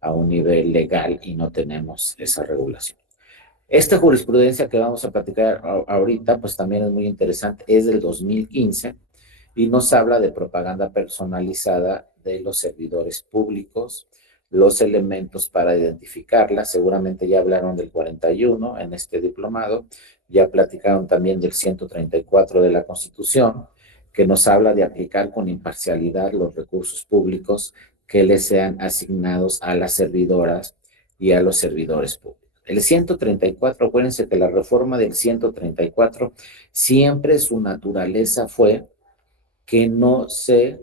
a un nivel legal y no tenemos esa regulación. Esta jurisprudencia que vamos a platicar ahorita, pues también es muy interesante, es del 2015 y nos habla de propaganda personalizada de los servidores públicos, los elementos para identificarla. Seguramente ya hablaron del 41 en este diplomado, ya platicaron también del 134 de la Constitución, que nos habla de aplicar con imparcialidad los recursos públicos que les sean asignados a las servidoras y a los servidores públicos. El 134, acuérdense que la reforma del 134 siempre su naturaleza fue que no se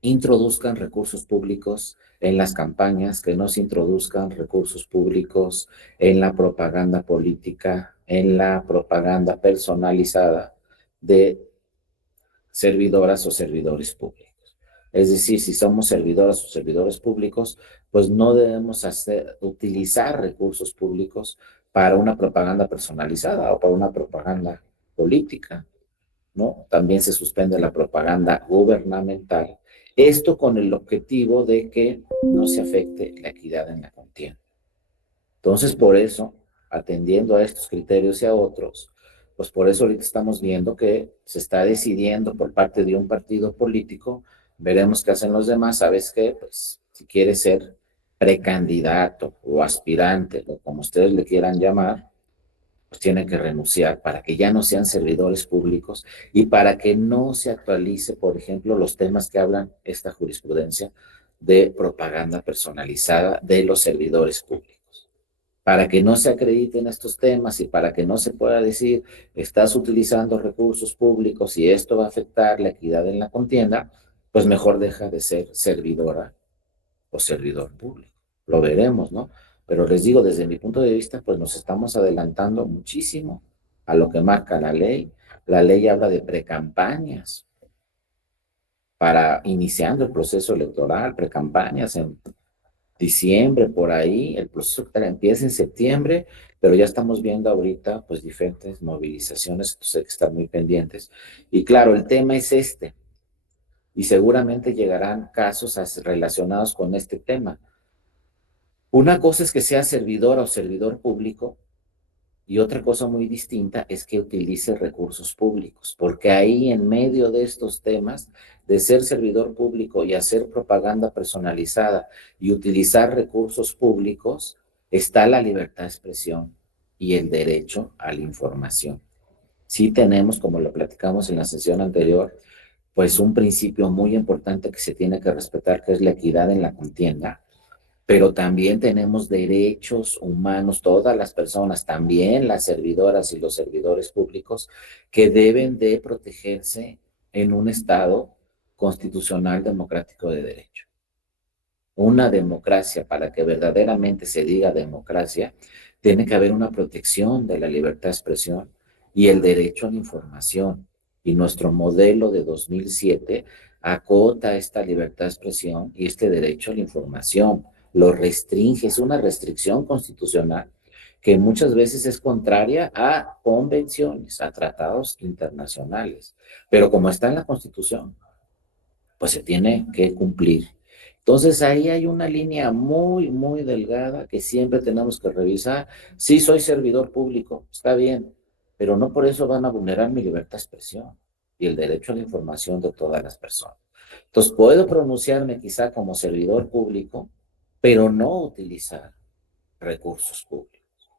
introduzcan recursos públicos en las campañas, que no se introduzcan recursos públicos en la propaganda política, en la propaganda personalizada de servidoras o servidores públicos. Es decir, si somos servidoras o servidores públicos, pues no debemos utilizar recursos públicos para una propaganda personalizada o para una propaganda política, ¿no? También se suspende la propaganda gubernamental. Esto con el objetivo de que no se afecte la equidad en la contienda. Entonces, por eso, atendiendo a estos criterios y a otros, pues por eso ahorita estamos viendo que se está decidiendo por parte de un partido político, veremos qué hacen los demás, ¿sabes qué? Pues si quiere ser precandidato o aspirante, o como ustedes le quieran llamar, pues tiene que renunciar para que ya no sean servidores públicos y para que no se actualice, por ejemplo, los temas que hablan esta jurisprudencia de propaganda personalizada de los servidores públicos, para que no se acrediten estos temas y para que no se pueda decir estás utilizando recursos públicos y esto va a afectar la equidad en la contienda, pues mejor deja de ser servidora o servidor público. Lo veremos, ¿no? Pero les digo, desde mi punto de vista, pues nos estamos adelantando muchísimo a lo que marca la ley. La ley habla de precampañas para iniciando el proceso electoral, precampañas en diciembre, por ahí, el proceso empieza en septiembre, pero ya estamos viendo ahorita pues diferentes movilizaciones, entonces hay que estar muy pendientes. Y claro, el tema es este, y seguramente llegarán casos relacionados con este tema. Una cosa es que sea servidor o servidor público y otra cosa muy distinta es que utilice recursos públicos, porque ahí en medio de estos temas de ser servidor público y hacer propaganda personalizada y utilizar recursos públicos está la libertad de expresión y el derecho a la información. Sí tenemos, como lo platicamos en la sesión anterior, pues un principio muy importante que se tiene que respetar, que es la equidad en la contienda, pero también tenemos derechos humanos, todas las personas, también las servidoras y los servidores públicos, que deben de protegerse en un Estado constitucional democrático de derecho. Una democracia, para que verdaderamente se diga democracia, tiene que haber una protección de la libertad de expresión y el derecho a la información. Y nuestro modelo de 2007 acota esta libertad de expresión y este derecho a la información. Lo restringe, es una restricción constitucional que muchas veces es contraria a convenciones, a tratados internacionales. Pero como está en la Constitución, pues se tiene que cumplir. Entonces ahí hay una línea muy, muy delgada que siempre tenemos que revisar. Sí, soy servidor público, está bien, pero no por eso van a vulnerar mi libertad de expresión y el derecho a la información de todas las personas. Entonces puedo pronunciarme quizá como servidor público, pero no utilizar recursos públicos.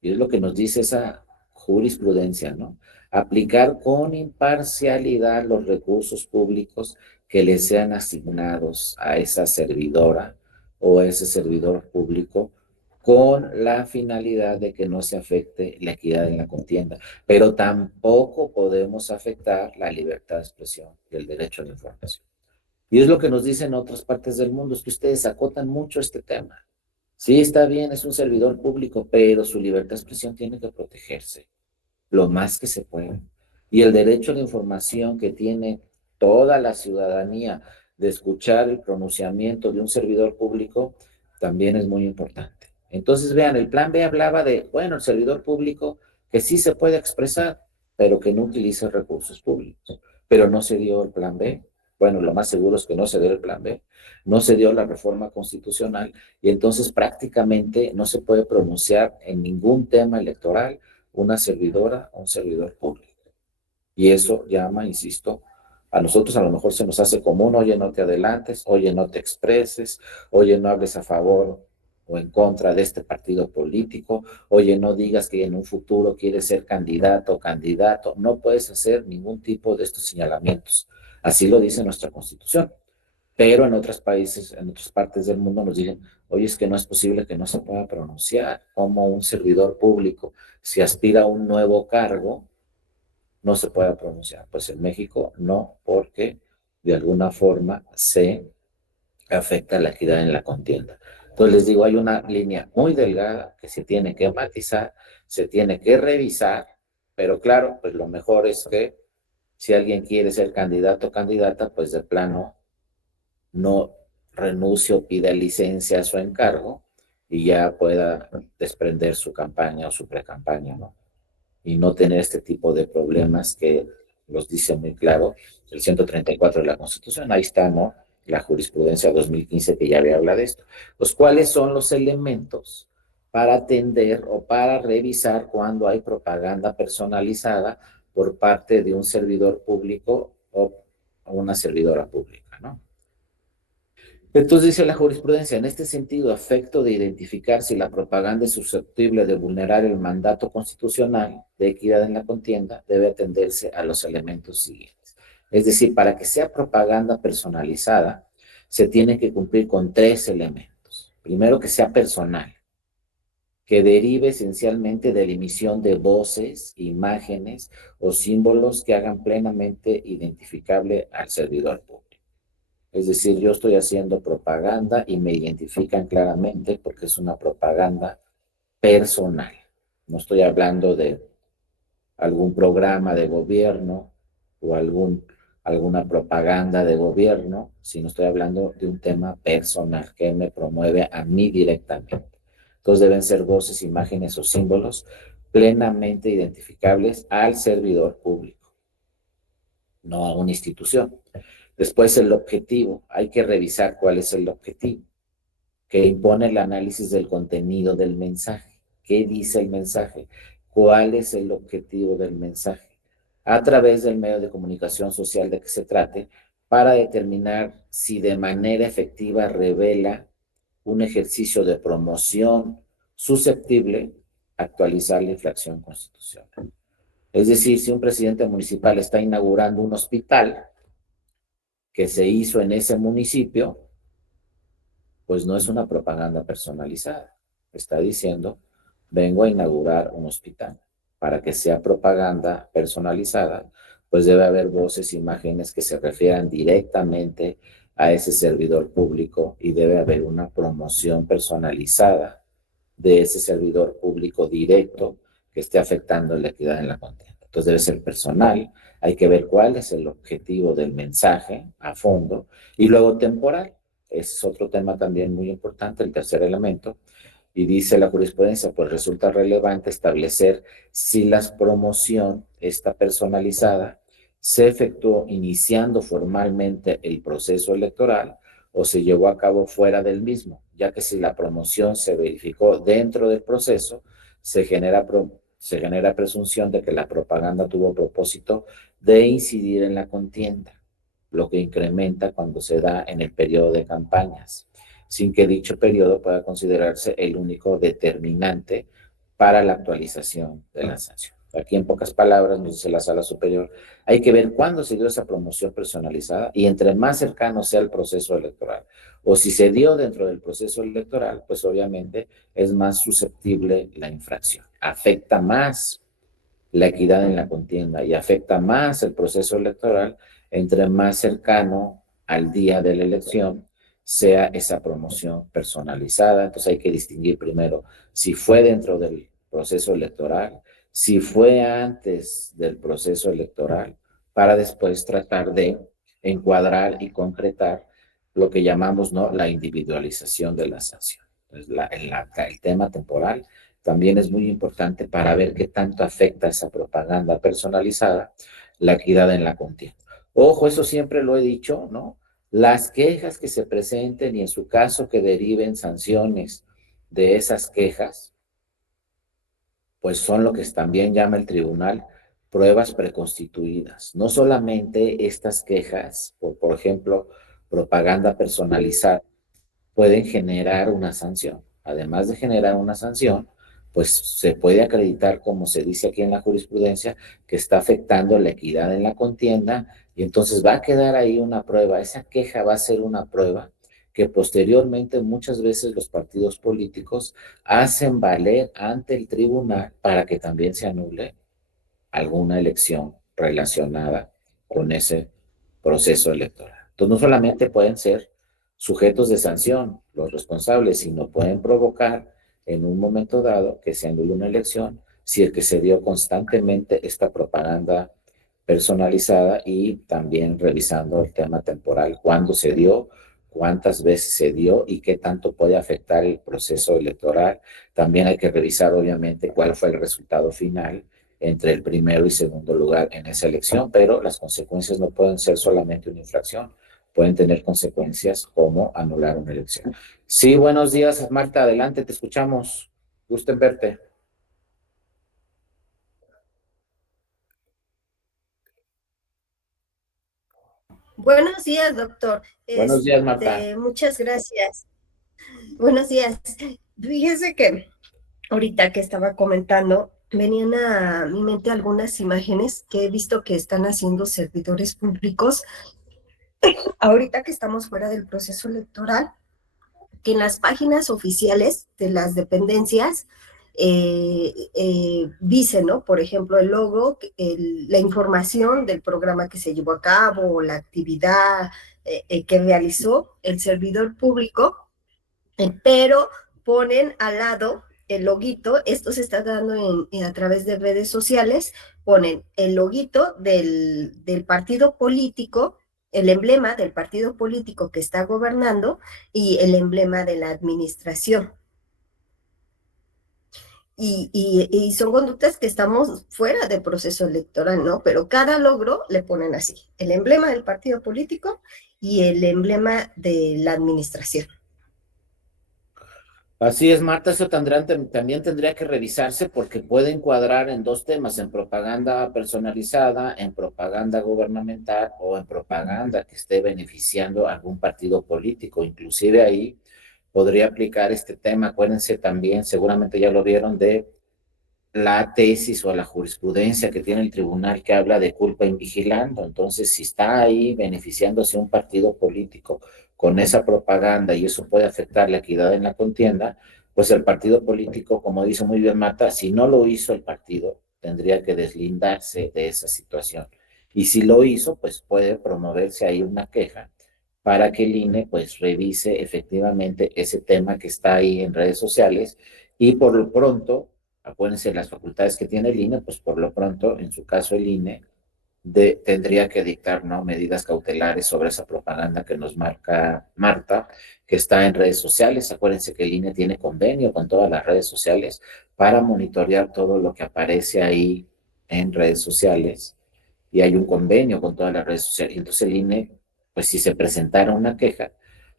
Y es lo que nos dice esa jurisprudencia, ¿no? Aplicar con imparcialidad los recursos públicos que le sean asignados a esa servidora o a ese servidor público con la finalidad de que no se afecte la equidad en la contienda. Pero tampoco podemos afectar la libertad de expresión y el derecho a la información. Y es lo que nos dicen otras partes del mundo, es que ustedes acotan mucho este tema. Sí, está bien, es un servidor público, pero su libertad de expresión tiene que protegerse lo más que se pueda. Y el derecho a la información que tiene toda la ciudadanía de escuchar el pronunciamiento de un servidor público también es muy importante. Entonces, vean, el plan B hablaba de, bueno, el servidor público que sí se puede expresar, pero que no utilice recursos públicos. Pero no se dio el plan B. Bueno, lo más seguro es que no se dio el plan B, no se dio la reforma constitucional y entonces prácticamente no se puede pronunciar en ningún tema electoral una servidora o un servidor público. Y eso llama, insisto, a nosotros a lo mejor se nos hace común, oye, no te adelantes, oye, no te expreses, oye, no hables a favor o en contra de este partido político, oye, no digas que en un futuro quieres ser candidato o candidato, no puedes hacer ningún tipo de estos señalamientos. Así lo dice nuestra Constitución. Pero en otros países, en otras partes del mundo nos dicen, oye, es que no es posible que no se pueda pronunciar como un servidor público, si aspira a un nuevo cargo, no se pueda pronunciar. Pues en México no, porque de alguna forma se afecta la equidad en la contienda. Entonces les digo, hay una línea muy delgada que se tiene que matizar, se tiene que revisar, pero claro, pues lo mejor es que si alguien quiere ser candidato o candidata, pues de plano no renuncie o pida licencia a su encargo y ya pueda desprender su campaña o su precampaña, ¿no? Y no tener este tipo de problemas que los dice muy claro el 134 de la Constitución. Ahí está, ¿no? La jurisprudencia 2015 que ya habla de esto. Pues, ¿cuáles son los elementos para atender o para revisar cuando hay propaganda personalizada por parte de un servidor público o una servidora pública, ¿no? Entonces dice la jurisprudencia, en este sentido, a efecto de identificar si la propaganda es susceptible de vulnerar el mandato constitucional de equidad en la contienda, debe atenderse a los elementos siguientes. Es decir, para que sea propaganda personalizada, se tiene que cumplir con tres elementos. Primero, que sea personal, que derive esencialmente de la emisión de voces, imágenes o símbolos que hagan plenamente identificable al servidor público. Es decir, yo estoy haciendo propaganda y me identifican claramente porque es una propaganda personal. No estoy hablando de algún programa de gobierno o alguna propaganda de gobierno, sino estoy hablando de un tema personal que me promueve a mí directamente. Entonces deben ser voces, imágenes o símbolos plenamente identificables al servidor público, no a una institución. Después el objetivo, hay que revisar cuál es el objetivo, que impone el análisis del contenido del mensaje. ¿Qué dice el mensaje? ¿Cuál es el objetivo del mensaje? A través del medio de comunicación social de que se trate, para determinar si de manera efectiva revela un ejercicio de promoción susceptible a actualizar la infracción constitucional. Es decir, si un presidente municipal está inaugurando un hospital que se hizo en ese municipio, pues no es una propaganda personalizada. Está diciendo, vengo a inaugurar un hospital. Para que sea propaganda personalizada, pues debe haber voces, imágenes que se refieran directamente a ese servidor público y debe haber una promoción personalizada de ese servidor público directo que esté afectando la equidad en la contienda. Entonces debe ser personal, hay que ver cuál es el objetivo del mensaje a fondo y luego temporal. Ese es otro tema también muy importante, el tercer elemento. Y dice la jurisprudencia, pues resulta relevante establecer si la promoción está personalizada, se efectuó iniciando formalmente el proceso electoral o se llevó a cabo fuera del mismo, ya que si la promoción se verificó dentro del proceso, se genera presunción de que la propaganda tuvo propósito de incidir en la contienda, lo que incrementa cuando se da en el periodo de campañas, sin que dicho periodo pueda considerarse el único determinante para la actualización de la sanción. Aquí en pocas palabras, nos dice la Sala Superior, hay que ver cuándo se dio esa promoción personalizada y entre más cercano sea el proceso electoral. O si se dio dentro del proceso electoral, pues obviamente es más susceptible la infracción. Afecta más la equidad en la contienda y afecta más el proceso electoral entre más cercano al día de la elección sea esa promoción personalizada. Entonces hay que distinguir primero si fue dentro del proceso electoral, si fue antes del proceso electoral, para después tratar de encuadrar y concretar lo que llamamos, ¿no?, la individualización de la sanción. Entonces, el tema temporal también es muy importante para ver qué tanto afecta esa propaganda personalizada la equidad en la contienda. Ojo, eso siempre lo he dicho, ¿no? Las quejas que se presenten y en su caso que deriven sanciones de esas quejas, pues son lo que también llama el tribunal pruebas preconstituidas. No solamente estas quejas, por ejemplo, propaganda personalizada, pueden generar una sanción. Además de generar una sanción, pues se puede acreditar, como se dice aquí en la jurisprudencia, que está afectando la equidad en la contienda y entonces va a quedar ahí una prueba. Esa queja va a ser una prueba que posteriormente muchas veces los partidos políticos hacen valer ante el tribunal para que también se anule alguna elección relacionada con ese proceso electoral. Entonces, no solamente pueden ser sujetos de sanción los responsables, sino pueden provocar en un momento dado que se anule una elección si es que se dio constantemente esta propaganda personalizada y también revisando el tema temporal, cuándo se dio, cuántas veces se dio y qué tanto puede afectar el proceso electoral. También hay que revisar, obviamente, cuál fue el resultado final entre el primero y segundo lugar en esa elección, pero las consecuencias no pueden ser solamente una infracción, pueden tener consecuencias como anular una elección. Sí, buenos días, Marta, adelante, te escuchamos. Gusto en verte. Buenos días, doctor. Buenos días, Marta. Muchas gracias. Buenos días. Fíjese que ahorita que estaba comentando, venían a mi mente algunas imágenes que he visto que están haciendo servidores públicos ahorita que estamos fuera del proceso electoral, que en las páginas oficiales de las dependencias dice, ¿no? Por ejemplo, el logo, la información del programa que se llevó a cabo, la actividad que realizó el servidor público, pero ponen al lado el loguito, esto se está dando a través de redes sociales, ponen el loguito del partido político, el emblema del partido político que está gobernando y el emblema de la administración. Y son conductas que estamos fuera del proceso electoral, ¿no? Pero cada logro le ponen así, el emblema del partido político y el emblema de la administración. Así es, Marta, eso también tendría que revisarse porque puede encuadrar en dos temas, en propaganda personalizada, en propaganda gubernamental o en propaganda que esté beneficiando a algún partido político. Inclusive ahí podría aplicar este tema. Acuérdense también, seguramente ya lo vieron, de la tesis o la jurisprudencia que tiene el tribunal que habla de culpa invigilando. Entonces, si está ahí beneficiándose un partido político con esa propaganda y eso puede afectar la equidad en la contienda, pues el partido político, como dice muy bien Marta, si no lo hizo el partido, tendría que deslindarse de esa situación. Y si lo hizo, pues puede promoverse ahí una queja para que el INE pues revise efectivamente ese tema que está ahí en redes sociales y por lo pronto, acuérdense las facultades que tiene el INE, pues por lo pronto, en su caso el INE, tendría que dictar, ¿no?, medidas cautelares sobre esa propaganda que nos marca Marta, que está en redes sociales. Acuérdense que el INE tiene convenio con todas las redes sociales para monitorear todo lo que aparece ahí en redes sociales y hay un convenio con todas las redes sociales. Entonces el INE, pues si se presentara una queja,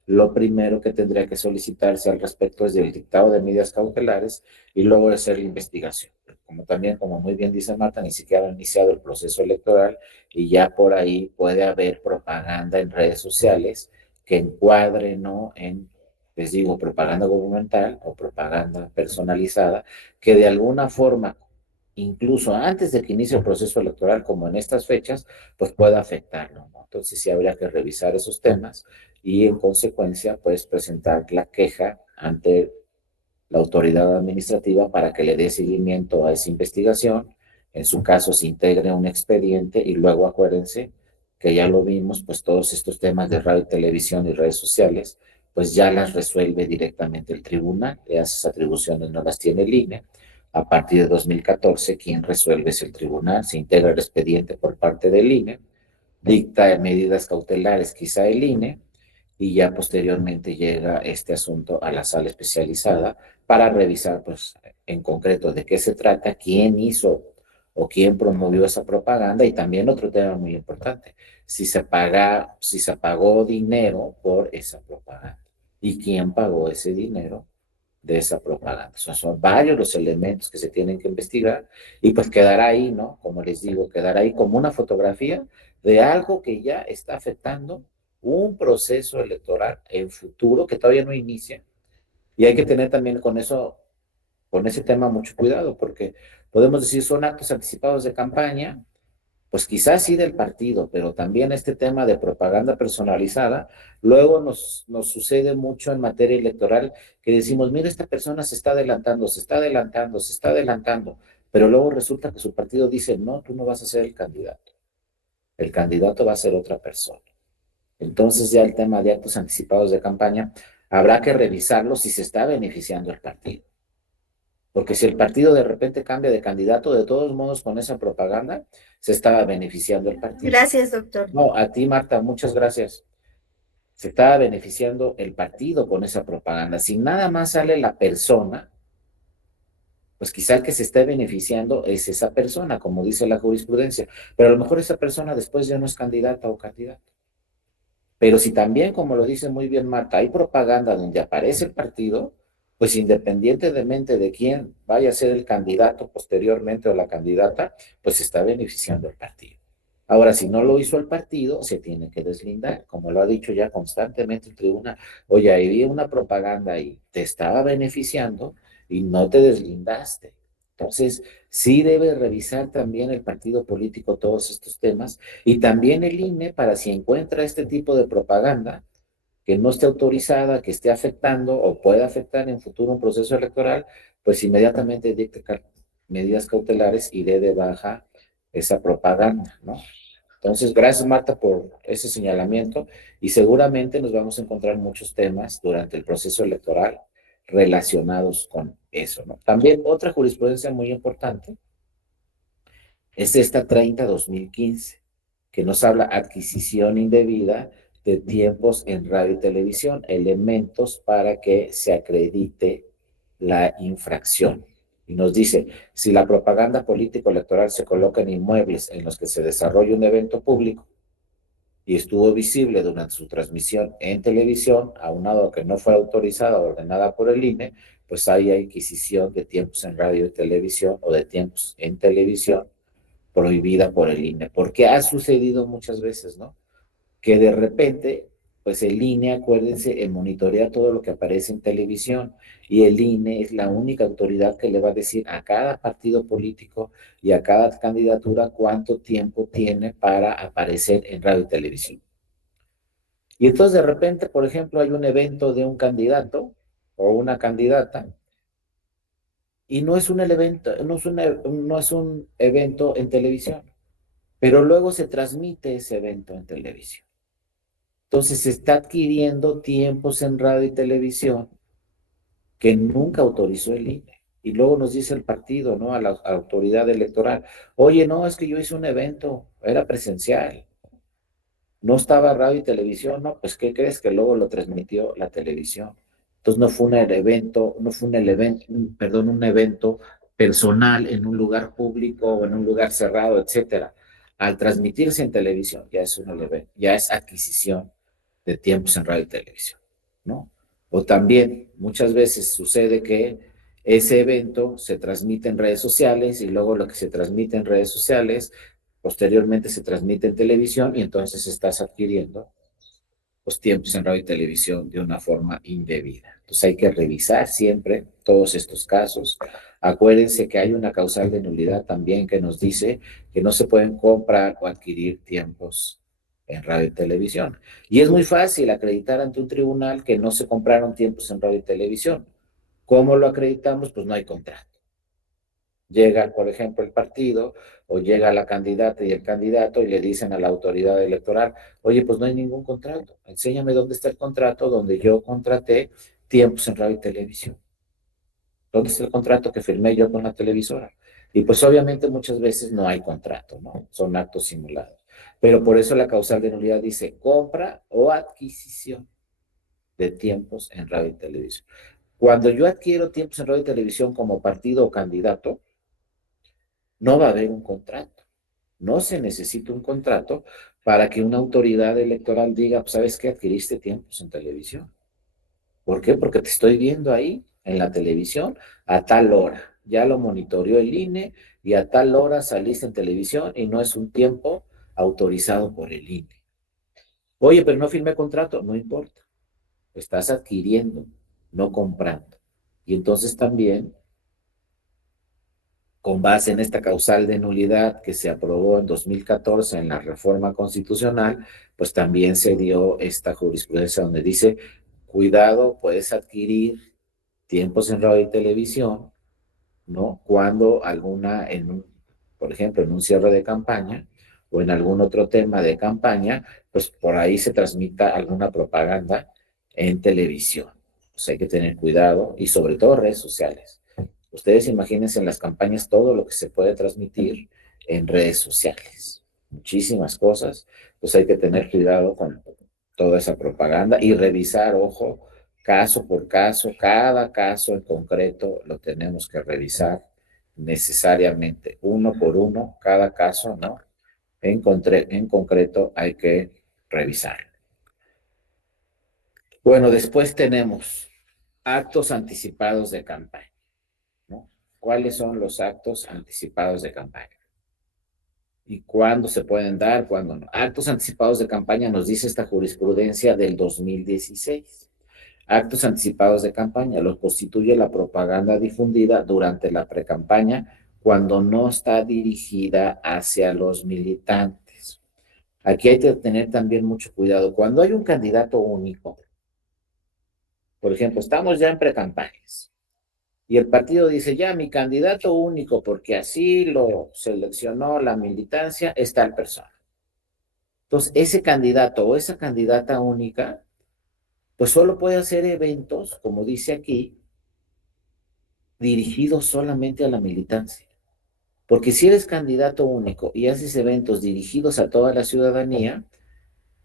lo primero que tendría que solicitarse al respecto es el dictado de medidas cautelares y luego hacer la investigación. Como también, como muy bien dice Marta, ni siquiera ha iniciado el proceso electoral y ya por ahí puede haber propaganda en redes sociales que encuadre, ¿no?, en, les digo, propaganda gubernamental o propaganda personalizada, que de alguna forma, incluso antes de que inicie el proceso electoral, como en estas fechas, pues pueda afectarlo, ¿no? Entonces sí habría que revisar esos temas y en consecuencia, pues presentar la queja ante la autoridad administrativa para que le dé seguimiento a esa investigación. En su caso, se integre un expediente y luego acuérdense que ya lo vimos, pues todos estos temas de radio, televisión y redes sociales, pues ya las resuelve directamente el tribunal. Esas atribuciones no las tiene el INE. A partir de 2014, quien resuelve es el tribunal. Se integra el expediente por parte del INE, dicta medidas cautelares quizá el INE y ya posteriormente llega este asunto a la sala especializada para revisar, pues, en concreto de qué se trata, quién hizo o quién promovió esa propaganda, y también otro tema muy importante, si se pagó dinero por esa propaganda y quién pagó ese dinero de esa propaganda. Son varios los elementos que se tienen que investigar y pues quedará ahí, ¿no? Como les digo, quedará ahí como una fotografía de algo que ya está afectando un proceso electoral en futuro que todavía no inicia. Y hay que tener también con eso, con ese tema mucho cuidado, porque podemos decir son actos anticipados de campaña, pues quizás sí del partido, pero también este tema de propaganda personalizada, luego nos sucede mucho en materia electoral que decimos, mira, esta persona se está adelantando, se está adelantando, se está adelantando, pero luego resulta que su partido dice, no, tú no vas a ser el candidato va a ser otra persona. Entonces ya el tema de actos anticipados de campaña, habrá que revisarlo si se está beneficiando el partido. Porque si el partido de repente cambia de candidato, de todos modos con esa propaganda se estaba beneficiando el partido. Gracias, doctor. No, a ti, Marta, muchas gracias. Se estaba beneficiando el partido con esa propaganda. Si nada más sale la persona, pues quizá el que se esté beneficiando es esa persona, como dice la jurisprudencia. Pero a lo mejor esa persona después ya no es candidata o candidato. Pero si también, como lo dice muy bien Marta, hay propaganda donde aparece el partido, pues independientemente de quién vaya a ser el candidato posteriormente o la candidata, pues se está beneficiando el partido. Ahora, si no lo hizo el partido, se tiene que deslindar, como lo ha dicho ya constantemente el tribunal. Oye, había una propaganda ahí, te estaba beneficiando y no te deslindaste. Entonces, sí debe revisar también el partido político todos estos temas y también el INE para si encuentra este tipo de propaganda que no esté autorizada, que esté afectando o pueda afectar en futuro un proceso electoral, pues inmediatamente dicte medidas cautelares y dé de baja esa propaganda, ¿no? Entonces, gracias Marta por ese señalamiento y seguramente nos vamos a encontrar muchos temas durante el proceso electoral relacionados con eso, ¿no? También otra jurisprudencia muy importante es esta 30-2015, que nos habla adquisición indebida de tiempos en radio y televisión, elementos para que se acredite la infracción. Y nos dice, si la propaganda político-electoral se coloca en inmuebles en los que se desarrolla un evento público y estuvo visible durante su transmisión en televisión, aunado a que no fue autorizada o ordenada por el INE, pues hay adquisición de tiempos en radio y televisión o de tiempos en televisión prohibida por el INE, porque ha sucedido muchas veces, ¿no? Que de repente, pues el INE, acuérdense, monitorea todo lo que aparece en televisión y el INE es la única autoridad que le va a decir a cada partido político y a cada candidatura cuánto tiempo tiene para aparecer en radio y televisión. Y entonces de repente, por ejemplo, hay un evento de un candidato o una candidata y no es un evento, no es un evento en televisión, pero luego se transmite ese evento en televisión. Entonces se está adquiriendo tiempos en radio y televisión que nunca autorizó el INE. Y luego nos dice el partido, ¿no? A la autoridad electoral, oye, no, es que yo hice un evento, era presencial, no estaba radio y televisión, no, pues ¿qué crees? Que luego lo transmitió la televisión. Entonces no fue un evento, no fue un evento, perdón, un evento personal en un lugar público o en un lugar cerrado, etcétera. Al transmitirse en televisión, ya es un evento, ya es adquisición de tiempos en radio y televisión, ¿no? O también muchas veces sucede que ese evento se transmite en redes sociales y luego lo que se transmite en redes sociales posteriormente se transmite en televisión y entonces estás adquiriendo los tiempos en radio y televisión de una forma indebida. Entonces hay que revisar siempre todos estos casos. Acuérdense que hay una causal de nulidad también que nos dice que no se pueden comprar o adquirir tiempos en radio y televisión. Y es muy fácil acreditar ante un tribunal que no se compraron tiempos en radio y televisión. ¿Cómo lo acreditamos? Pues no hay contrato. Llega, por ejemplo, el partido o llega la candidata y el candidato y le dicen a la autoridad electoral, oye, pues no hay ningún contrato, enséñame dónde está el contrato donde yo contraté tiempos en radio y televisión. ¿Dónde está el contrato que firmé yo con la televisora? Y pues obviamente muchas veces no hay contrato, ¿no? Son actos simulados. Pero por eso la causal de nulidad dice compra o adquisición de tiempos en radio y televisión. Cuando yo adquiero tiempos en radio y televisión como partido o candidato, No va a haber un contrato. No se necesita un contrato para que una autoridad electoral diga, pues, ¿sabes qué? Adquiriste tiempos en televisión. ¿Por qué? Porque te estoy viendo ahí en la televisión a tal hora. Ya lo monitoreó el INE y a tal hora saliste en televisión y no es un tiempo autorizado por el INE. Oye, pero no firmé contrato. No importa. Estás adquiriendo, no comprando. Y entonces también, con base en esta causal de nulidad que se aprobó en 2014 en la reforma constitucional, pues también se dio esta jurisprudencia donde dice, cuidado, puedes adquirir tiempos en radio y televisión, ¿no? Cuando por ejemplo, en un cierre de campaña o en algún otro tema de campaña, pues por ahí se transmita alguna propaganda en televisión. Pues hay que tener cuidado y sobre todo redes sociales. Ustedes imagínense en las campañas todo lo que se puede transmitir en redes sociales. Muchísimas cosas. Pues hay que tener cuidado con toda esa propaganda y revisar, ojo, caso por caso, cada caso en concreto lo tenemos que revisar necesariamente, uno por uno, cada caso, ¿no? En concreto hay que revisar. Bueno, después tenemos actos anticipados de campaña, ¿no? ¿Cuáles son los actos anticipados de campaña? ¿Y cuándo se pueden dar, cuándo no? Actos anticipados de campaña nos dice esta jurisprudencia del 2016. Actos anticipados de campaña los constituye la propaganda difundida durante la precampaña cuando no está dirigida hacia los militantes. Aquí hay que tener también mucho cuidado. Cuando hay un candidato único, por ejemplo, estamos ya en precampañas y el partido dice, ya mi candidato único, porque así lo seleccionó la militancia, es tal persona. Entonces, ese candidato o esa candidata única, pues solo puede hacer eventos, como dice aquí, dirigidos solamente a la militancia. Porque si eres candidato único y haces eventos dirigidos a toda la ciudadanía,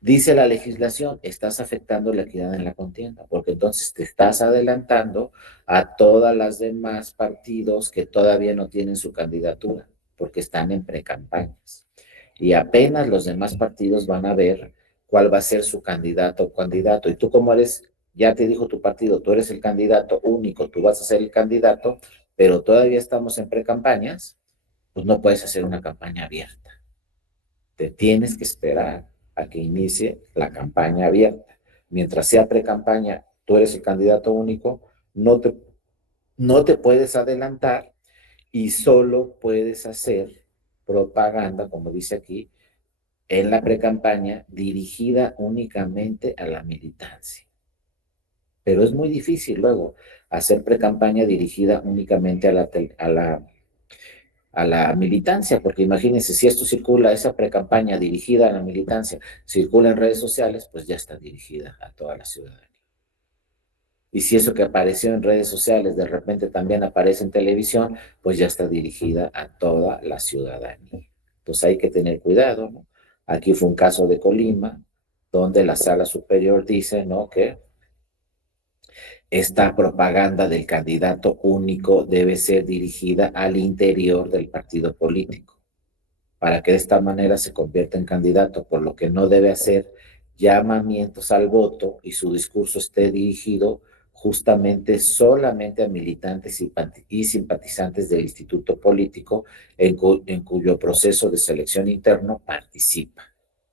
dice la legislación, estás afectando la equidad en la contienda, porque entonces te estás adelantando a todas las demás partidos que todavía no tienen su candidatura, porque están en precampañas. Y apenas los demás partidos van a ver cuál va a ser su candidato o candidato. Y tú como eres, ya te dijo tu partido, tú eres el candidato único, tú vas a ser el candidato, pero todavía estamos en precampañas, pues no puedes hacer una campaña abierta. Te tienes que esperar a que inicie la campaña abierta. Mientras sea pre-campaña, tú eres el candidato único, no te, no te puedes adelantar y solo puedes hacer propaganda, como dice aquí, en la pre-campaña dirigida únicamente a la militancia. Pero es muy difícil luego hacer pre-campaña dirigida únicamente a la militancia, porque imagínense, si esto circula, esa precampaña dirigida a la militancia, circula en redes sociales, pues ya está dirigida a toda la ciudadanía. Y si eso que apareció en redes sociales de repente también aparece en televisión, pues ya está dirigida a toda la ciudadanía. Entonces hay que tener cuidado, ¿no? Aquí fue un caso de Colima, donde la sala superior dice, ¿no? Que esta propaganda del candidato único debe ser dirigida al interior del partido político, para que de esta manera se convierta en candidato, por lo que no debe hacer llamamientos al voto y su discurso esté dirigido justamente solamente a militantes y simpatizantes del instituto político en cuyo proceso de selección interno participa.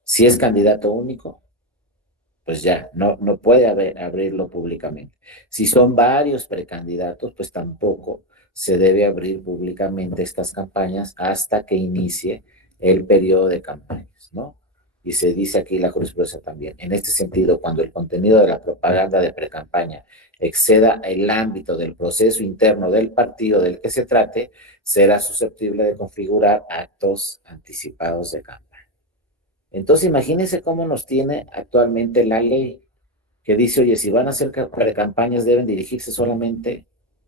Si es candidato único, pues ya, no puede abrirlo públicamente. Si son varios precandidatos, pues tampoco se debe abrir públicamente estas campañas hasta que inicie el periodo de campañas, ¿no? Y se dice aquí la jurisprudencia también. En este sentido, cuando el contenido de la propaganda de precampaña exceda el ámbito del proceso interno del partido del que se trate, será susceptible de configurar actos anticipados de campaña. Entonces, imagínense cómo nos tiene actualmente la ley que dice, oye, si van a hacer campañas deben dirigirse solamente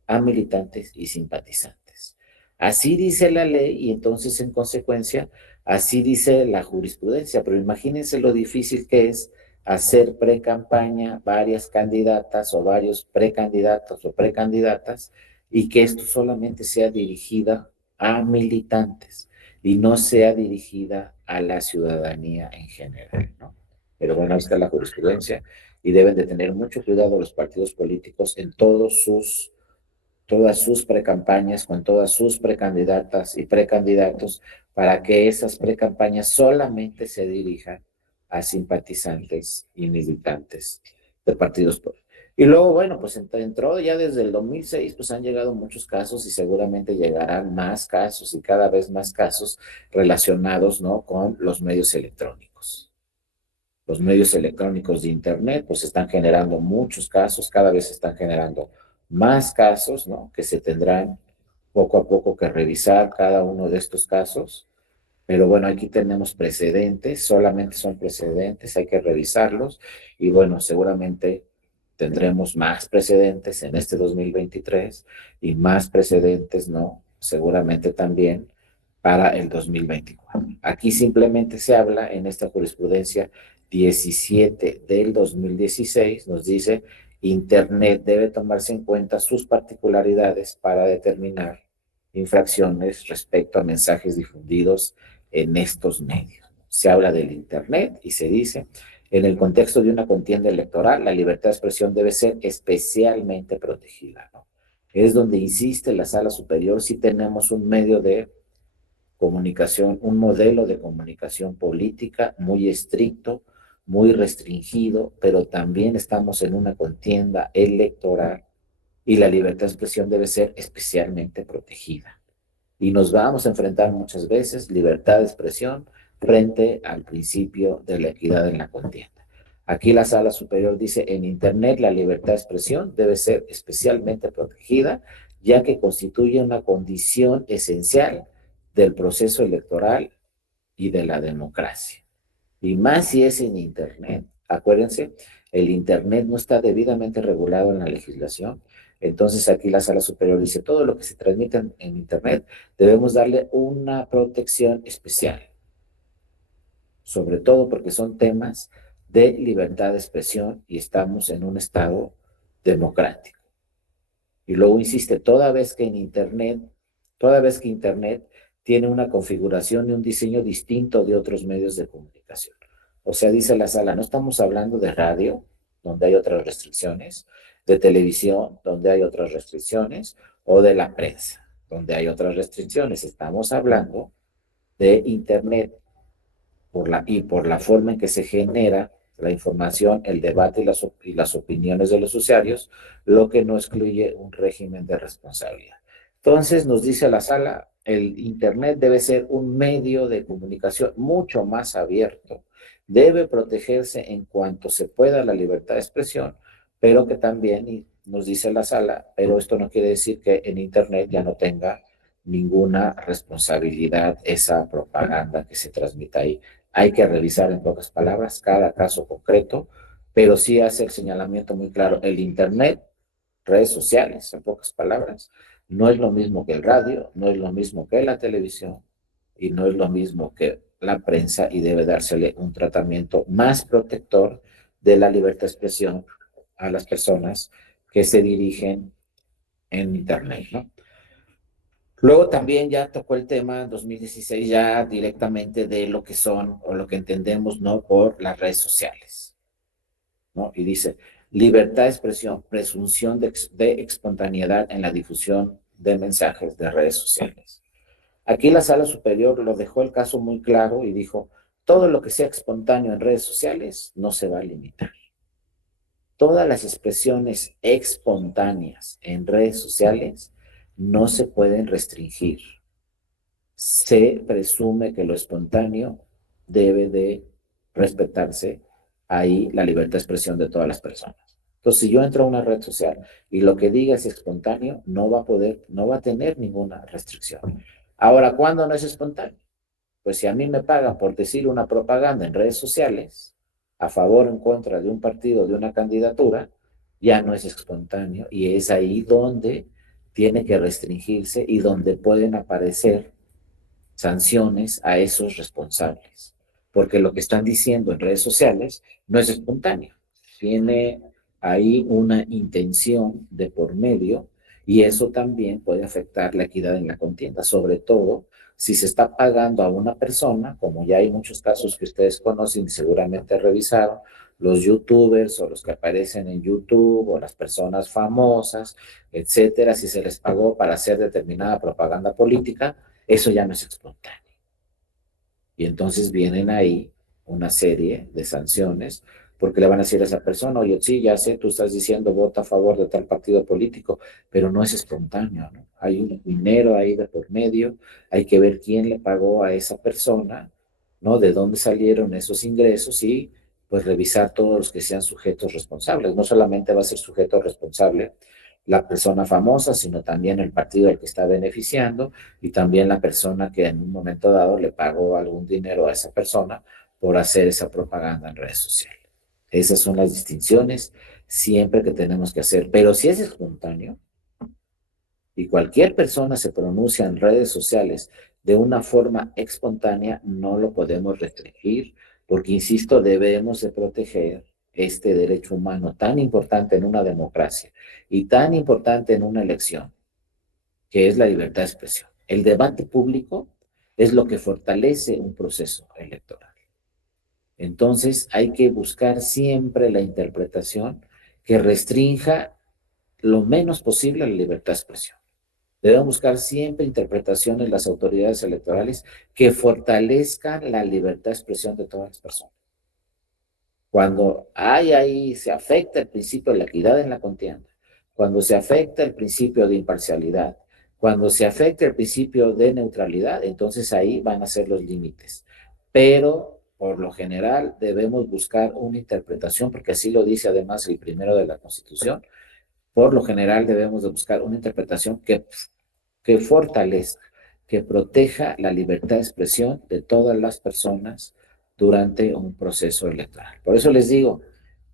a militantes y simpatizantes. Así dice la ley y entonces en consecuencia, así dice la jurisprudencia, pero imagínense lo difícil que es hacer pre-campaña varias candidatas o varios precandidatos o precandidatas y que esto solamente sea dirigida a militantes y no sea dirigida a la ciudadanía en general, ¿no? Pero bueno, ahí está la jurisprudencia y deben de tener mucho cuidado los partidos políticos en todas sus precampañas, con todas sus precandidatas y precandidatos, para que esas precampañas solamente se dirijan a simpatizantes y militantes de partidos políticos. Y luego, bueno, pues entró ya desde el 2006, pues han llegado muchos casos y seguramente llegarán más casos y cada vez más casos relacionados, ¿no?, con los medios electrónicos. Los medios electrónicos de Internet, pues están generando muchos casos, cada vez se están generando más casos, ¿no?, que se tendrán poco a poco que revisar cada uno de estos casos. Pero bueno, aquí tenemos precedentes, solamente son precedentes, hay que revisarlos y bueno, seguramente tendremos más precedentes en este 2023 y más precedentes, ¿no? Seguramente también para el 2024. Aquí simplemente se habla en esta jurisprudencia 17 del 2016, nos dice, Internet debe tomarse en cuenta sus particularidades para determinar infracciones respecto a mensajes difundidos en estos medios. Se habla del Internet y se dice, en el contexto de una contienda electoral, la libertad de expresión debe ser especialmente protegida, ¿no? Es donde insiste la Sala Superior si tenemos un medio de comunicación, un modelo de comunicación política muy estricto, muy restringido, pero también estamos en una contienda electoral y la libertad de expresión debe ser especialmente protegida. Y nos vamos a enfrentar muchas veces libertad de expresión frente al principio de la equidad en la contienda. Aquí la Sala Superior dice, en Internet la libertad de expresión debe ser especialmente protegida, ya que constituye una condición esencial del proceso electoral y de la democracia. Y más si es en Internet. Acuérdense, el Internet no está debidamente regulado en la legislación. Entonces aquí la Sala Superior dice, todo lo que se transmite en Internet debemos darle una protección especial, sobre todo porque son temas de libertad de expresión y estamos en un estado democrático. Y luego insiste, toda vez que Internet tiene una configuración y un diseño distinto de otros medios de comunicación. O sea, dice la Sala, no estamos hablando de radio, donde hay otras restricciones, de televisión, donde hay otras restricciones, o de la prensa, donde hay otras restricciones. Estamos hablando de Internet por la forma en que se genera la información, el debate y las opiniones de los usuarios, lo que no excluye un régimen de responsabilidad. Entonces, nos dice la Sala, el Internet debe ser un medio de comunicación mucho más abierto, debe protegerse en cuanto se pueda la libertad de expresión, pero que también, nos dice la Sala, pero esto no quiere decir que en Internet ya no tenga ninguna responsabilidad esa propaganda que se transmite ahí. Hay que revisar, en pocas palabras, cada caso concreto, pero sí hace el señalamiento muy claro. El Internet, redes sociales, en pocas palabras, no es lo mismo que el radio, no es lo mismo que la televisión y no es lo mismo que la prensa y debe dársele un tratamiento más protector de la libertad de expresión a las personas que se dirigen en Internet, ¿no? Luego también ya tocó el tema en 2016 ya directamente de lo que son o lo que entendemos, ¿no?, por las redes sociales, ¿no? Y dice, libertad de expresión, presunción de espontaneidad en la difusión de mensajes de redes sociales. Aquí la Sala Superior lo dejó el caso muy claro y dijo, todo lo que sea espontáneo en redes sociales no se va a limitar. Todas las expresiones espontáneas en redes sociales no se pueden restringir. Se presume que lo espontáneo debe de respetarse ahí la libertad de expresión de todas las personas. Entonces, si yo entro a una red social y lo que diga es espontáneo, no va a tener ninguna restricción. Ahora, ¿cuándo no es espontáneo? Pues si a mí me pagan por decir una propaganda en redes sociales a favor o en contra de un partido, de una candidatura, ya no es espontáneo y es ahí donde tiene que restringirse y donde pueden aparecer sanciones a esos responsables, porque lo que están diciendo en redes sociales no es espontáneo, tiene ahí una intención de por medio Y eso también puede afectar la equidad en la contienda, sobre todo si se está pagando a una persona, como ya hay muchos casos que ustedes conocen y seguramente revisaron, los youtubers o los que aparecen en YouTube o las personas famosas, etcétera, si se les pagó para hacer determinada propaganda política, eso ya no es espontáneo. Y entonces vienen ahí una serie de sanciones porque le van a decir a esa persona, oye, sí, ya sé, tú estás diciendo vota a favor de tal partido político, pero no es espontáneo, ¿no? Hay un dinero ahí de por medio, hay que ver quién le pagó a esa persona, ¿no? De dónde salieron esos ingresos y pues revisar todos los que sean sujetos responsables. No solamente va a ser sujeto responsable la persona famosa, sino también el partido al que está beneficiando y también la persona que en un momento dado le pagó algún dinero a esa persona por hacer esa propaganda en redes sociales. Esas son las distinciones siempre que tenemos que hacer. Pero si es espontáneo y cualquier persona se pronuncia en redes sociales de una forma espontánea, no lo podemos restringir porque, insisto, debemos de proteger este derecho humano tan importante en una democracia y tan importante en una elección, que es la libertad de expresión. El debate público es lo que fortalece un proceso electoral. Entonces hay que buscar siempre la interpretación que restrinja lo menos posible la libertad de expresión. Deben buscar siempre interpretaciones las autoridades electorales que fortalezcan la libertad de expresión de todas las personas. Cuando hay ahí, se afecta el principio de la equidad en la contienda, cuando se afecta el principio de imparcialidad, cuando se afecta el principio de neutralidad, entonces ahí van a ser los límites. Pero por lo general debemos buscar una interpretación, porque así lo dice además el primero de la Constitución, por lo general debemos de buscar una interpretación que fortalezca, que proteja la libertad de expresión de todas las personas durante un proceso electoral. Por eso les digo,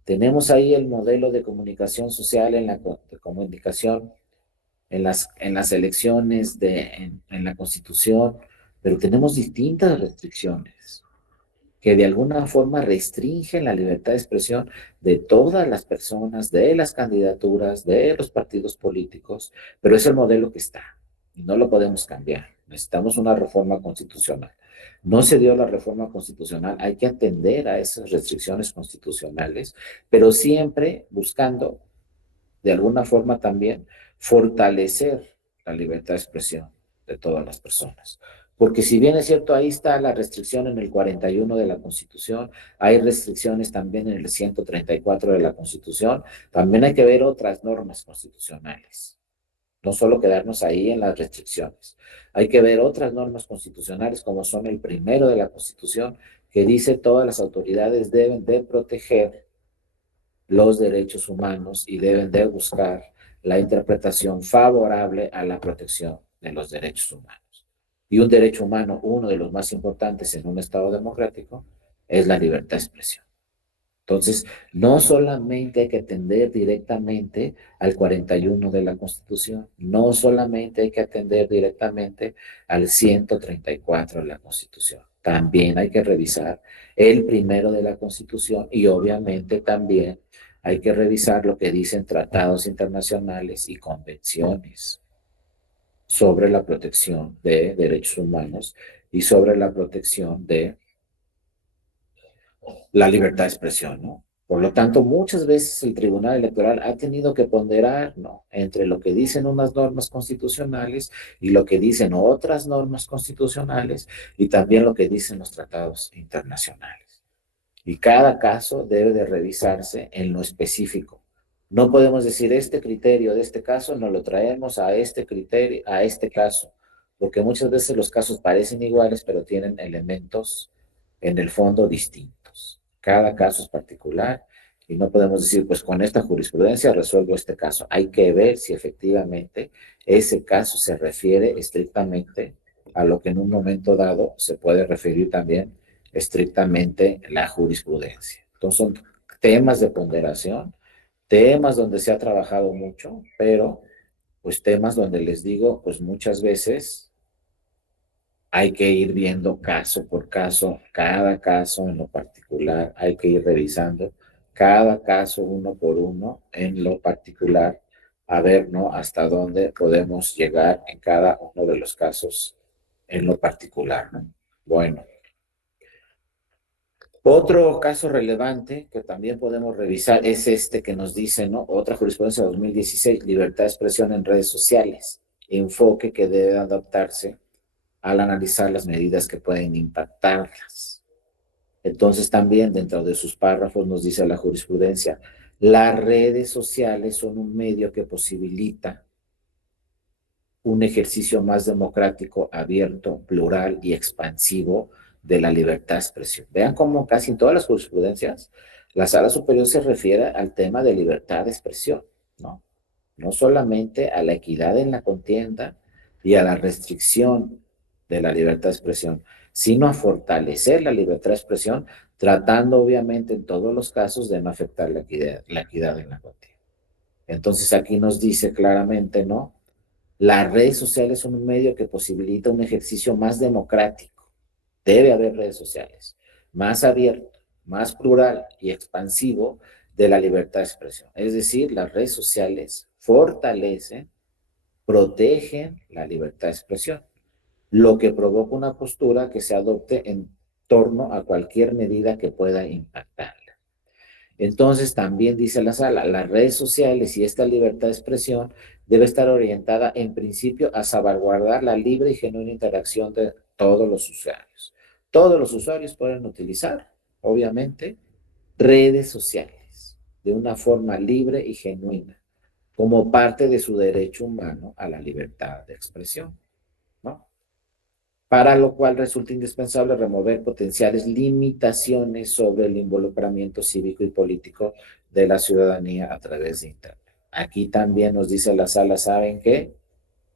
tenemos ahí el modelo de comunicación social en la de comunicación, en las elecciones, en la Constitución, pero tenemos distintas restricciones que de alguna forma restringen la libertad de expresión de todas las personas, de las candidaturas, de los partidos políticos, pero es el modelo que está y no lo podemos cambiar. Necesitamos una reforma constitucional. No se dio la reforma constitucional, hay que atender a esas restricciones constitucionales, pero siempre buscando de alguna forma también fortalecer la libertad de expresión de todas las personas. Porque si bien es cierto, ahí está la restricción en el 41 de la Constitución, hay restricciones también en el 134 de la Constitución, también hay que ver otras normas constitucionales, no solo quedarnos ahí en las restricciones. Hay que ver otras normas constitucionales como son el primero de la Constitución, que dice todas las autoridades deben de proteger los derechos humanos y deben de buscar la interpretación favorable a la protección de los derechos humanos. Y un derecho humano, uno de los más importantes en un Estado democrático, es la libertad de expresión. Entonces, no solamente hay que atender directamente al 41 de la Constitución, no solamente hay que atender directamente al 134 de la Constitución, también hay que revisar el primero de la Constitución y obviamente también hay que revisar lo que dicen tratados internacionales y convenciones sobre la protección de derechos humanos y sobre la protección de la libertad de expresión, ¿no? Por lo tanto, muchas veces el Tribunal Electoral ha tenido que ponderar, ¿no?, entre lo que dicen unas normas constitucionales y lo que dicen otras normas constitucionales y también lo que dicen los tratados internacionales. Y cada caso debe de revisarse en lo específico. No podemos decir este criterio de este caso no lo traemos a este criterio, a este caso, porque muchas veces los casos parecen iguales, pero tienen elementos en el fondo distintos. Cada caso es particular y no podemos decir, pues con esta jurisprudencia resuelvo este caso. Hay que ver si efectivamente ese caso se refiere estrictamente a lo que en un momento dado se puede referir también estrictamente la jurisprudencia. Entonces son temas de ponderación, temas donde se ha trabajado mucho, pero pues temas donde les digo, pues muchas veces hay que ir viendo caso por caso, cada caso en lo particular, hay que ir revisando cada caso uno por uno en lo particular a ver, ¿no? Hasta dónde podemos llegar en cada uno de los casos en lo particular, ¿no? Bueno, otro caso relevante que también podemos revisar es este que nos dice, ¿no? Otra jurisprudencia de 2016, libertad de expresión en redes sociales, enfoque que debe adaptarse al analizar las medidas que pueden impactarlas. Entonces también dentro de sus párrafos nos dice la jurisprudencia, las redes sociales son un medio que posibilita un ejercicio más democrático, abierto, plural y expansivo de la libertad de expresión. Vean cómo casi en todas las jurisprudencias la sala superior se refiere al tema de libertad de expresión, ¿no? No solamente a la equidad en la contienda y a la restricción de la libertad de expresión, sino a fortalecer la libertad de expresión, tratando obviamente en todos los casos de no afectar la equidad en la contienda. Entonces aquí nos dice claramente, ¿no? Las redes sociales son un medio que posibilita un ejercicio más democrático. Debe haber redes sociales, más abierto, más plural y expansivo de la libertad de expresión. Es decir, las redes sociales fortalecen, protegen la libertad de expresión, lo que provoca una postura que se adopte en torno a cualquier medida que pueda impactarla. Entonces, también dice la sala, las redes sociales y esta libertad de expresión debe estar orientada en principio a salvaguardar la libre y genuina interacción de todos los usuarios. Todos los usuarios pueden utilizar, obviamente, redes sociales de una forma libre y genuina, como parte de su derecho humano a la libertad de expresión, ¿no? Para lo cual resulta indispensable remover potenciales limitaciones sobre el involucramiento cívico y político de la ciudadanía a través de Internet. Aquí también nos dice la sala, ¿saben qué?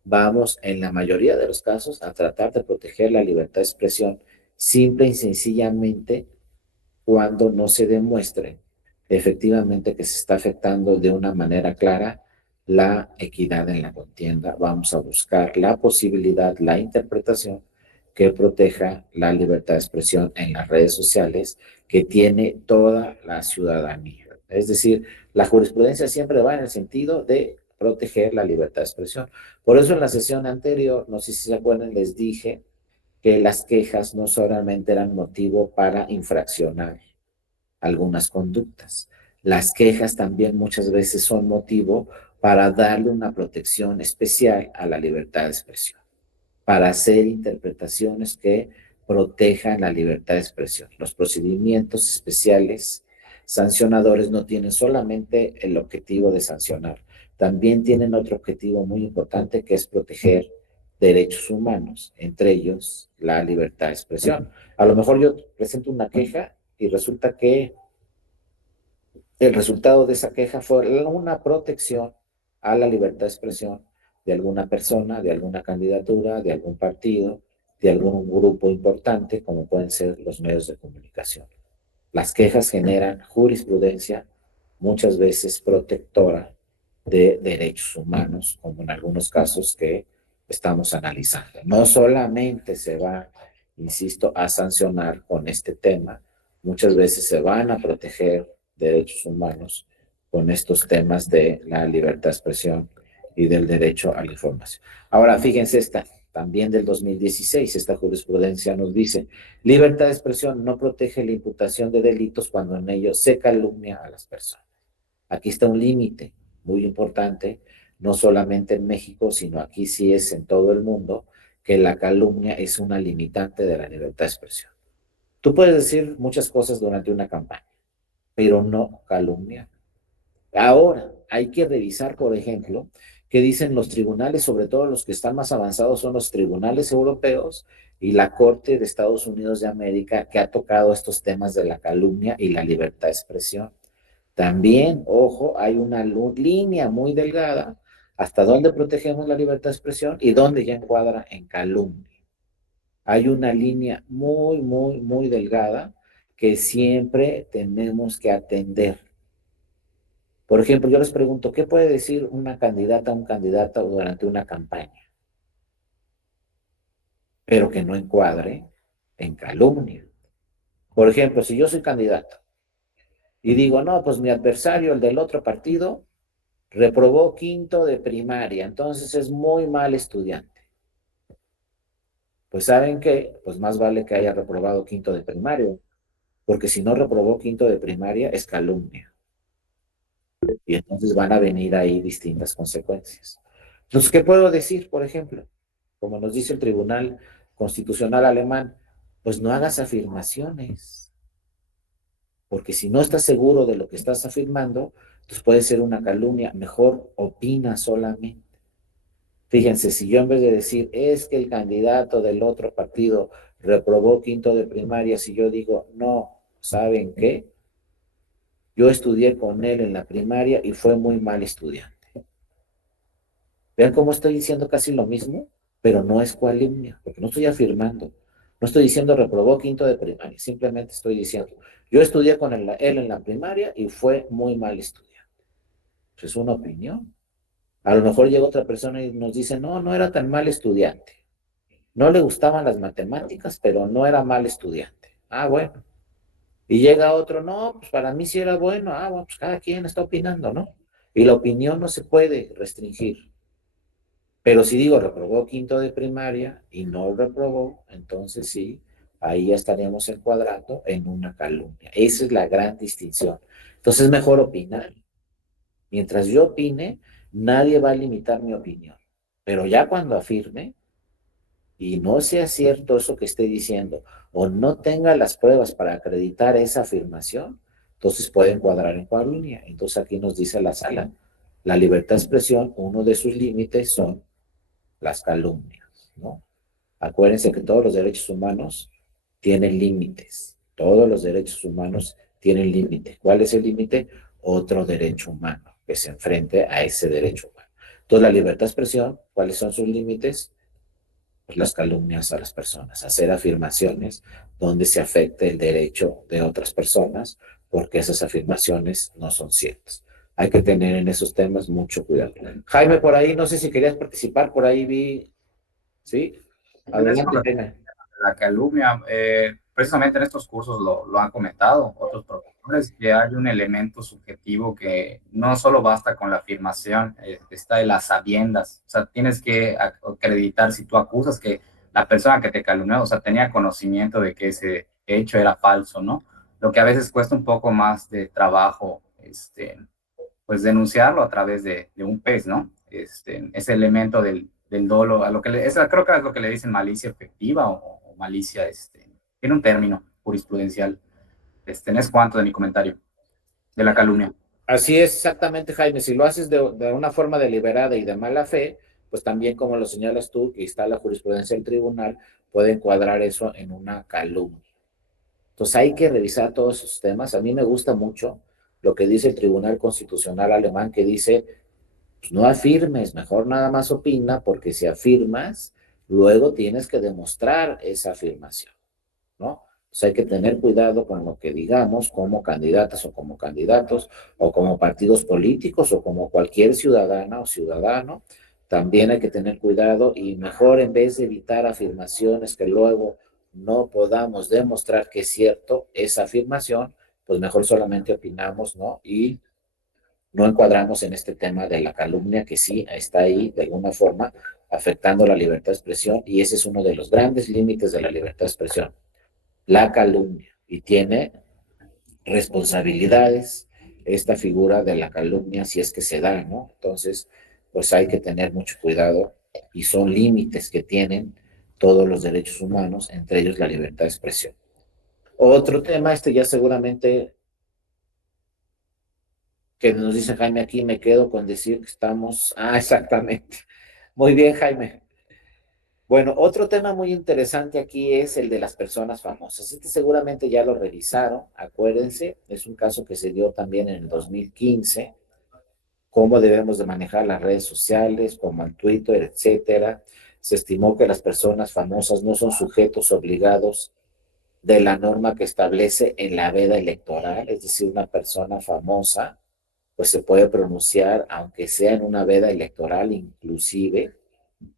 Vamos en la mayoría de los casos a tratar de proteger la libertad de expresión simple y sencillamente cuando no se demuestre efectivamente que se está afectando de una manera clara la equidad en la contienda. Vamos a buscar la posibilidad, la interpretación que proteja la libertad de expresión en las redes sociales que tiene toda la ciudadanía. Es decir, la jurisprudencia siempre va en el sentido de proteger la libertad de expresión. Por eso en la sesión anterior, no sé si se acuerdan, les dije que las quejas no solamente eran motivo para infraccionar algunas conductas. Las quejas también muchas veces son motivo para darle una protección especial a la libertad de expresión, para hacer interpretaciones que protejan la libertad de expresión. Los procedimientos especiales sancionadores no tienen solamente el objetivo de sancionar, también tienen otro objetivo muy importante que es proteger derechos humanos, entre ellos la libertad de expresión. A lo mejor yo presento una queja y resulta que el resultado de esa queja fue una protección a la libertad de expresión de alguna persona, de alguna candidatura, de algún partido, de algún grupo importante, como pueden ser los medios de comunicación. Las quejas generan jurisprudencia, muchas veces protectora de derechos humanos, como en algunos casos que estamos analizando. No solamente se va, insisto, a sancionar con este tema, muchas veces se van a proteger derechos humanos con estos temas de la libertad de expresión y del derecho a la información. Ahora, fíjense esta, también del 2016, esta jurisprudencia nos dice, libertad de expresión no protege la imputación de delitos cuando en ello se calumnia a las personas. Aquí está un límite muy importante, no solamente en México, sino aquí sí es en todo el mundo, que la calumnia es una limitante de la libertad de expresión. Tú puedes decir muchas cosas durante una campaña, pero no calumnia. Ahora, hay que revisar, por ejemplo, qué dicen los tribunales, sobre todo los que están más avanzados son los tribunales europeos y la Corte de Estados Unidos de América, que ha tocado estos temas de la calumnia y la libertad de expresión. También, ojo, hay una línea muy delgada hasta dónde protegemos la libertad de expresión y dónde ya encuadra en calumnia. Hay una línea muy, muy, muy delgada que siempre tenemos que atender. Por ejemplo, yo les pregunto, ¿qué puede decir una candidata o un candidato durante una campaña? Pero que no encuadre en calumnia. Por ejemplo, si yo soy candidato y digo, no, pues mi adversario, el del otro partido, reprobó quinto de primaria, entonces es muy mal estudiante. Pues ¿saben qué? Pues más vale que haya reprobado quinto de primaria, porque si no reprobó quinto de primaria es calumnia. Y entonces van a venir ahí distintas consecuencias. Entonces, ¿qué puedo decir, por ejemplo? Como nos dice el Tribunal Constitucional alemán, pues no hagas afirmaciones, porque si no estás seguro de lo que estás afirmando, pues puede ser una calumnia, mejor opina solamente. Fíjense, si yo en vez de decir, es que el candidato del otro partido reprobó quinto de primaria, si yo digo, no, ¿saben qué? Yo estudié con él en la primaria y fue muy mal estudiante. Vean cómo estoy diciendo casi lo mismo, pero no es calumnia, porque no estoy afirmando. No estoy diciendo reprobó quinto de primaria, simplemente estoy diciendo, yo estudié con él en la primaria y fue muy mal estudiante. Pues es una opinión. A lo mejor llega otra persona y nos dice, no, no era tan mal estudiante. No le gustaban las matemáticas, pero no era mal estudiante. Ah, bueno. Y llega otro, no, pues para mí sí era bueno. Ah, bueno, pues cada quien está opinando, ¿no? Y la opinión no se puede restringir. Pero si digo reprobó quinto de primaria y no reprobó, entonces sí, ahí ya estaríamos encuadrando en una calumnia. Esa es la gran distinción. Entonces es mejor opinar. Mientras yo opine, nadie va a limitar mi opinión. Pero ya cuando afirme y no sea cierto eso que esté diciendo o no tenga las pruebas para acreditar esa afirmación, entonces puede encuadrar en calumnia. Entonces aquí nos dice la sala, la libertad de expresión, uno de sus límites son las calumnias, ¿no? Acuérdense que todos los derechos humanos tienen límites. Todos los derechos humanos tienen límite. ¿Cuál es el límite? Otro derecho humano que se enfrente a ese derecho humano. Entonces, la libertad de expresión, ¿cuáles son sus límites? Pues las calumnias a las personas, hacer afirmaciones donde se afecte el derecho de otras personas, porque esas afirmaciones no son ciertas. Hay que tener en esos temas mucho cuidado. Jaime, por ahí, no sé si querías participar, por ahí vi, ¿sí? En eso, Adelante, Jaime. la calumnia, precisamente en estos cursos lo han comentado otros profesores, que hay un elemento subjetivo que no solo basta con la afirmación, está de las sabiendas, o sea, tienes que acreditar si tú acusas que la persona que te calumnió, o sea, tenía conocimiento de que ese hecho era falso, ¿no? Lo que a veces cuesta un poco más de trabajo, pues denunciarlo a través de un PES, ¿no? Ese elemento del dolo, a lo que creo que es lo que le dicen malicia efectiva o malicia, tiene un término jurisprudencial. Es cuanto de mi comentario, de la calumnia. Así es exactamente, Jaime. Si lo haces de una forma deliberada y de mala fe, pues también, como lo señalas tú, que está la jurisprudencia del tribunal, puede encuadrar eso en una calumnia. Entonces hay que revisar todos esos temas. A mí me gusta mucho lo que dice el Tribunal Constitucional alemán, que dice, pues no afirmes, mejor nada más opina, porque si afirmas, luego tienes que demostrar esa afirmación, ¿no? Pues hay que tener cuidado con lo que digamos como candidatas o como candidatos o como partidos políticos o como cualquier ciudadana o ciudadano. También hay que tener cuidado y mejor, en vez de evitar afirmaciones que luego no podamos demostrar que es cierto esa afirmación, pues mejor solamente opinamos, ¿no? Y no encuadramos en este tema de la calumnia que sí está ahí de alguna forma afectando la libertad de expresión, y ese es uno de los grandes límites de la libertad de expresión, la calumnia, y tiene responsabilidades esta figura de la calumnia si es que se da, ¿no? Entonces, pues hay que tener mucho cuidado y son límites que tienen todos los derechos humanos, entre ellos la libertad de expresión. Otro tema, ya seguramente que nos dice Jaime aquí, me quedo con decir que estamos, exactamente. Muy bien, Jaime. Bueno, otro tema muy interesante aquí es el de las personas famosas. Este seguramente ya lo revisaron, acuérdense, es un caso que se dio también en el 2015, cómo debemos de manejar las redes sociales, como el Twitter, etcétera. Se estimó que las personas famosas no son sujetos obligados de la norma que establece en la veda electoral, es decir, una persona famosa, pues se puede pronunciar, aunque sea en una veda electoral inclusive,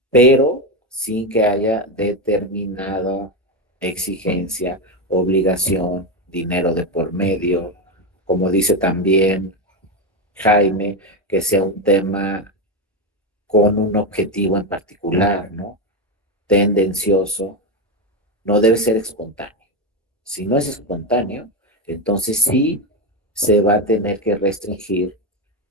pero sin que haya determinada exigencia, obligación, dinero de por medio, como dice también Jaime, que sea un tema con un objetivo en particular, ¿no? Tendencioso, no debe ser espontáneo. Si no es espontáneo, entonces sí se va a tener que restringir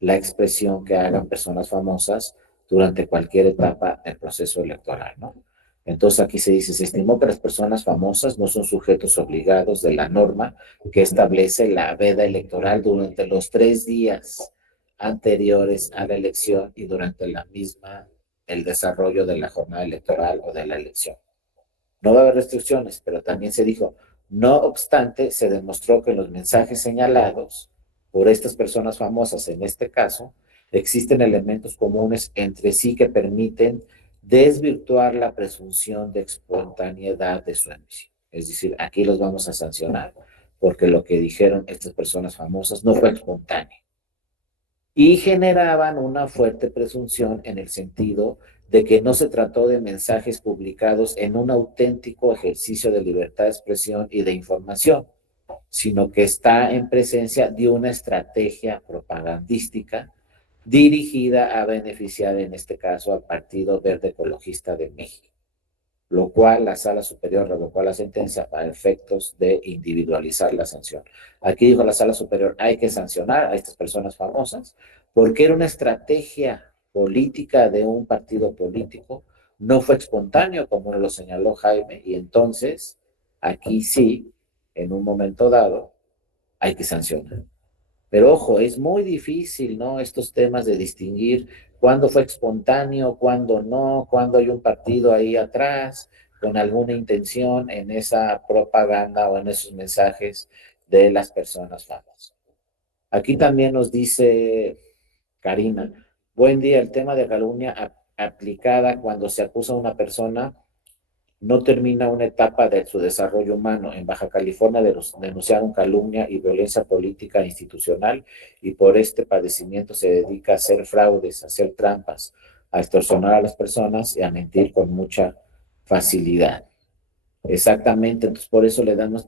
la expresión que hagan personas famosas durante cualquier etapa del proceso electoral, ¿no? Entonces aquí se dice, se estimó que las personas famosas no son sujetos obligados de la norma que establece la veda electoral durante los 3 días anteriores a la elección y durante la misma, el desarrollo de la jornada electoral o de la elección. No va a haber restricciones, pero también se dijo, no obstante, se demostró que en los mensajes señalados por estas personas famosas, en este caso, existen elementos comunes entre sí que permiten desvirtuar la presunción de espontaneidad de su emisión. Es decir, aquí los vamos a sancionar, porque lo que dijeron estas personas famosas no fue espontáneo y generaban una fuerte presunción en el sentido de que no se trató de mensajes publicados en un auténtico ejercicio de libertad de expresión y de información, sino que está en presencia de una estrategia propagandística dirigida a beneficiar, en este caso, al Partido Verde Ecologista de México, lo cual la Sala Superior revocó la sentencia para efectos de individualizar la sanción. Aquí dijo la Sala Superior, hay que sancionar a estas personas famosas porque era una estrategia política de un partido político, no fue espontáneo como lo señaló Jaime, y entonces aquí sí, en un momento dado, hay que sancionar. Pero ojo, es muy difícil, ¿no? Estos temas de distinguir cuándo fue espontáneo, cuándo no, cuándo hay un partido ahí atrás con alguna intención en esa propaganda o en esos mensajes de las personas famosas. Aquí también nos dice Karina, buen día, el tema de calumnia aplicada cuando se acusa a una persona no termina una etapa de su desarrollo humano. En Baja California denunciaron calumnia y violencia política e institucional y por este padecimiento se dedica a hacer fraudes, a hacer trampas, a extorsionar a las personas y a mentir con mucha facilidad. Exactamente, entonces por eso tenemos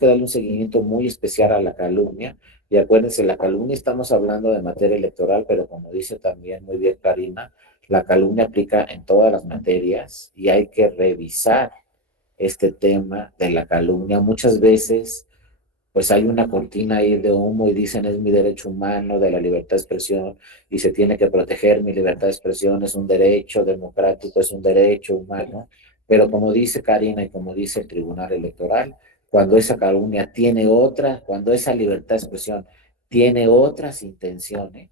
que darle un seguimiento muy especial a la calumnia. Y acuérdense, la calumnia estamos hablando de materia electoral, pero como dice también muy bien Karina, la calumnia aplica en todas las materias y hay que revisar este tema de la calumnia. Muchas veces pues hay una cortina ahí de humo y dicen es mi derecho humano de la libertad de expresión y se tiene que proteger mi libertad de expresión, es un derecho democrático, es un derecho humano, pero como dice Karina y como dice el Tribunal Electoral, cuando esa calumnia tiene otra, cuando esa libertad de expresión tiene otras intenciones,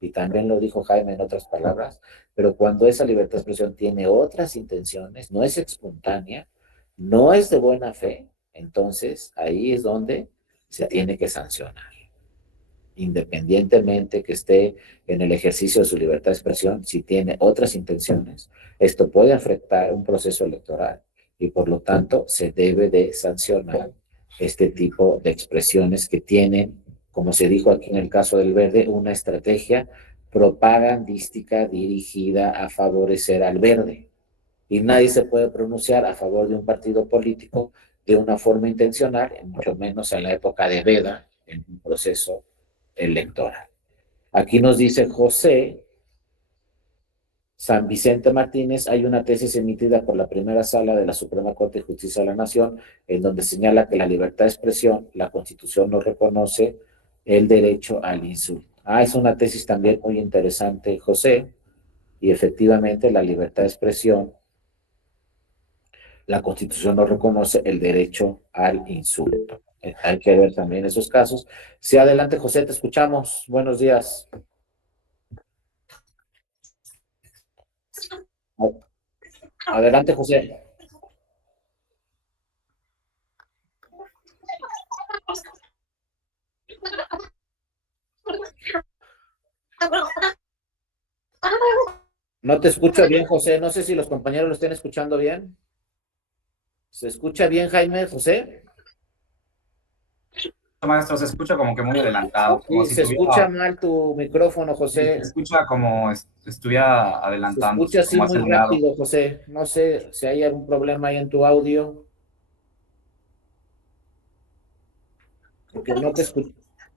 y también lo dijo Jaime en otras palabras, pero cuando esa libertad de expresión tiene otras intenciones, no es espontánea, no es de buena fe, entonces ahí es donde se tiene que sancionar. Independientemente que esté en el ejercicio de su libertad de expresión, si tiene otras intenciones, esto puede afectar un proceso electoral y por lo tanto se debe de sancionar este tipo de expresiones que tienen, como se dijo aquí en el caso del verde, una estrategia propagandística dirigida a favorecer al verde. Y nadie se puede pronunciar a favor de un partido político de una forma intencional, mucho menos en la época de veda, en un proceso electoral. Aquí nos dice José San Vicente Martínez, hay una tesis emitida por la primera sala de la Suprema Corte de Justicia de la Nación, en donde señala que la libertad de expresión, la Constitución no reconoce el derecho al insulto. Es una tesis también muy interesante, José, y efectivamente la libertad de expresión, la Constitución no reconoce el derecho al insulto. Hay que ver también esos casos. Sí, adelante, José, te escuchamos. Buenos días. Adelante, José. No te escucho bien, José. No sé si los compañeros lo estén escuchando bien. ¿Se escucha bien, Jaime, José? Maestro, se escucha como que muy adelantado, como Sí, si se escucha tuviera, mal tu micrófono, sí, se José. escucha como estuviera Se adelantándose, escucha así como muy acelerado. rápido, José. No sé si hay algún problema ahí en tu audio, porque no te escucho.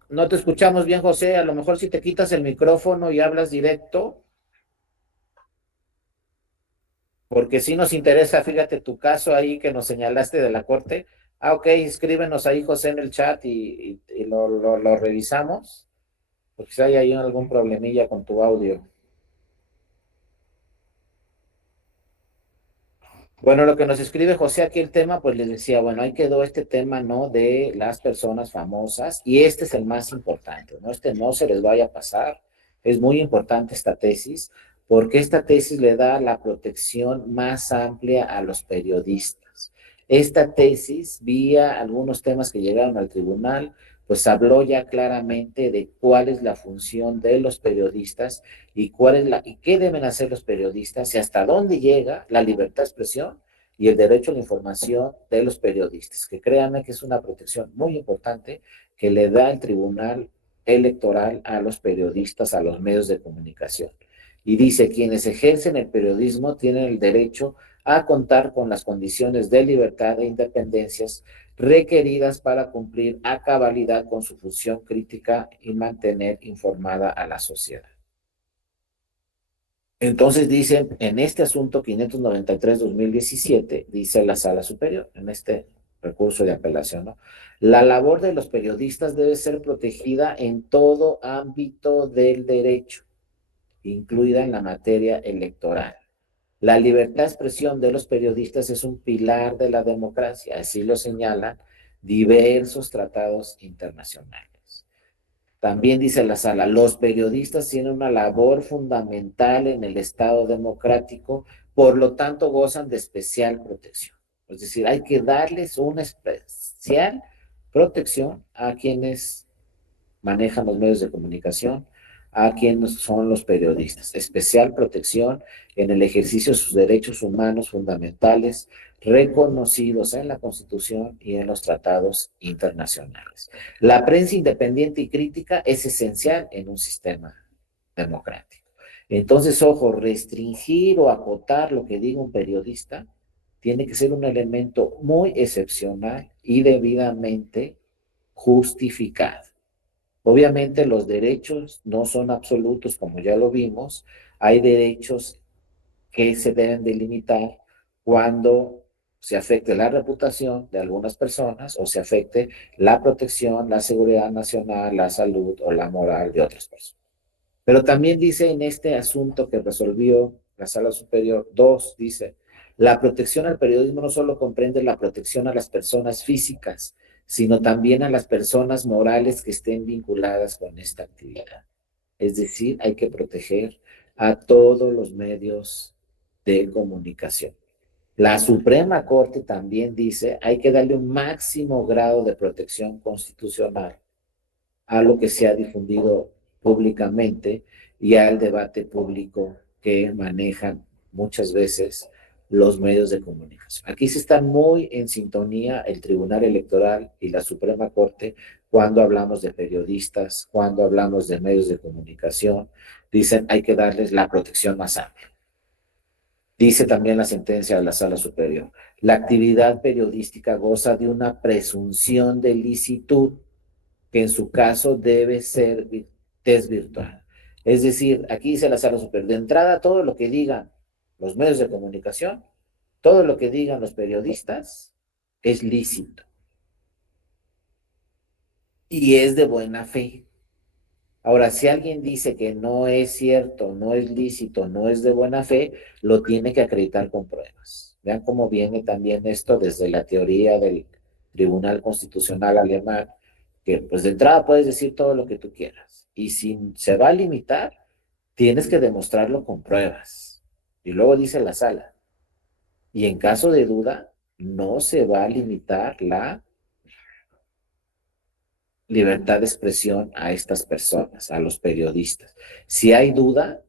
No te escuchamos bien, José. A lo mejor si te quitas el micrófono y hablas directo, porque sí nos interesa, fíjate tu caso ahí que nos señalaste de la corte. Ah, ok, escríbenos ahí, José, en el chat y lo revisamos, porque si hay ahí algún problemilla con tu audio. Bueno, lo que nos escribe José aquí el tema, pues les decía, bueno, ahí quedó este tema, ¿no? De las personas famosas y este es el más importante, ¿no? Este no se les vaya a pasar. Es muy importante esta tesis porque esta tesis le da la protección más amplia a los periodistas. Esta tesis, vía algunos temas que llegaron al tribunal, pues habló ya claramente de cuál es la función de los periodistas y y qué deben hacer los periodistas y hasta dónde llega la libertad de expresión y el derecho a la información de los periodistas, que créanme que es una protección muy importante que le da el Tribunal Electoral a los periodistas, a los medios de comunicación. Y dice, quienes ejercen el periodismo tienen el derecho a contar con las condiciones de libertad e independencias requeridas para cumplir a cabalidad con su función crítica y mantener informada a la sociedad. Entonces dicen, en este asunto 593-2017, dice la Sala Superior, en este recurso de apelación, ¿no? La labor de los periodistas debe ser protegida en todo ámbito del derecho, incluida en la materia electoral. La libertad de expresión de los periodistas es un pilar de la democracia, así lo señalan diversos tratados internacionales. También dice la sala, los periodistas tienen una labor fundamental en el Estado democrático, por lo tanto gozan de especial protección. Es decir, hay que darles una especial protección a quienes manejan los medios de comunicación, a quienes son los periodistas. Especial protección en el ejercicio de sus derechos humanos fundamentales reconocidos en la Constitución y en los tratados internacionales. La prensa independiente y crítica es esencial en un sistema democrático. Entonces, ojo, restringir o acotar lo que diga un periodista tiene que ser un elemento muy excepcional y debidamente justificado. Obviamente los derechos no son absolutos, como ya lo vimos. Hay derechos que se deben delimitar cuando se afecte la reputación de algunas personas o se afecte la protección, la seguridad nacional, la salud o la moral de otras personas. Pero también dice en este asunto que resolvió la Sala Superior 2, dice, la protección al periodismo no solo comprende la protección a las personas físicas, sino también a las personas morales que estén vinculadas con esta actividad. Es decir, hay que proteger a todos los medios de comunicación. La Suprema Corte también dice, hay que darle un máximo grado de protección constitucional a lo que se ha difundido públicamente y al debate público que manejan muchas veces los medios de comunicación. Aquí se están muy en sintonía el Tribunal Electoral y la Suprema Corte cuando hablamos de periodistas, cuando hablamos de medios de comunicación. Dicen hay que darles la protección más amplia. Dice también la sentencia de la Sala Superior. La actividad periodística goza de una presunción de licitud que en su caso debe ser desvirtuada. Es decir, aquí dice la Sala Superior, de entrada todo lo que digan los medios de comunicación, todo lo que digan los periodistas es lícito y es de buena fe. Ahora, si alguien dice que no es cierto, no es lícito, no es de buena fe, lo tiene que acreditar con pruebas. Vean cómo viene también esto desde la teoría del Tribunal Constitucional alemán, que pues de entrada puedes decir todo lo que tú quieras. Y si se va a limitar, tienes que demostrarlo con pruebas. Y luego dice la sala. Y en caso de duda, no se va a limitar la libertad de expresión a estas personas, a los periodistas. Si hay duda,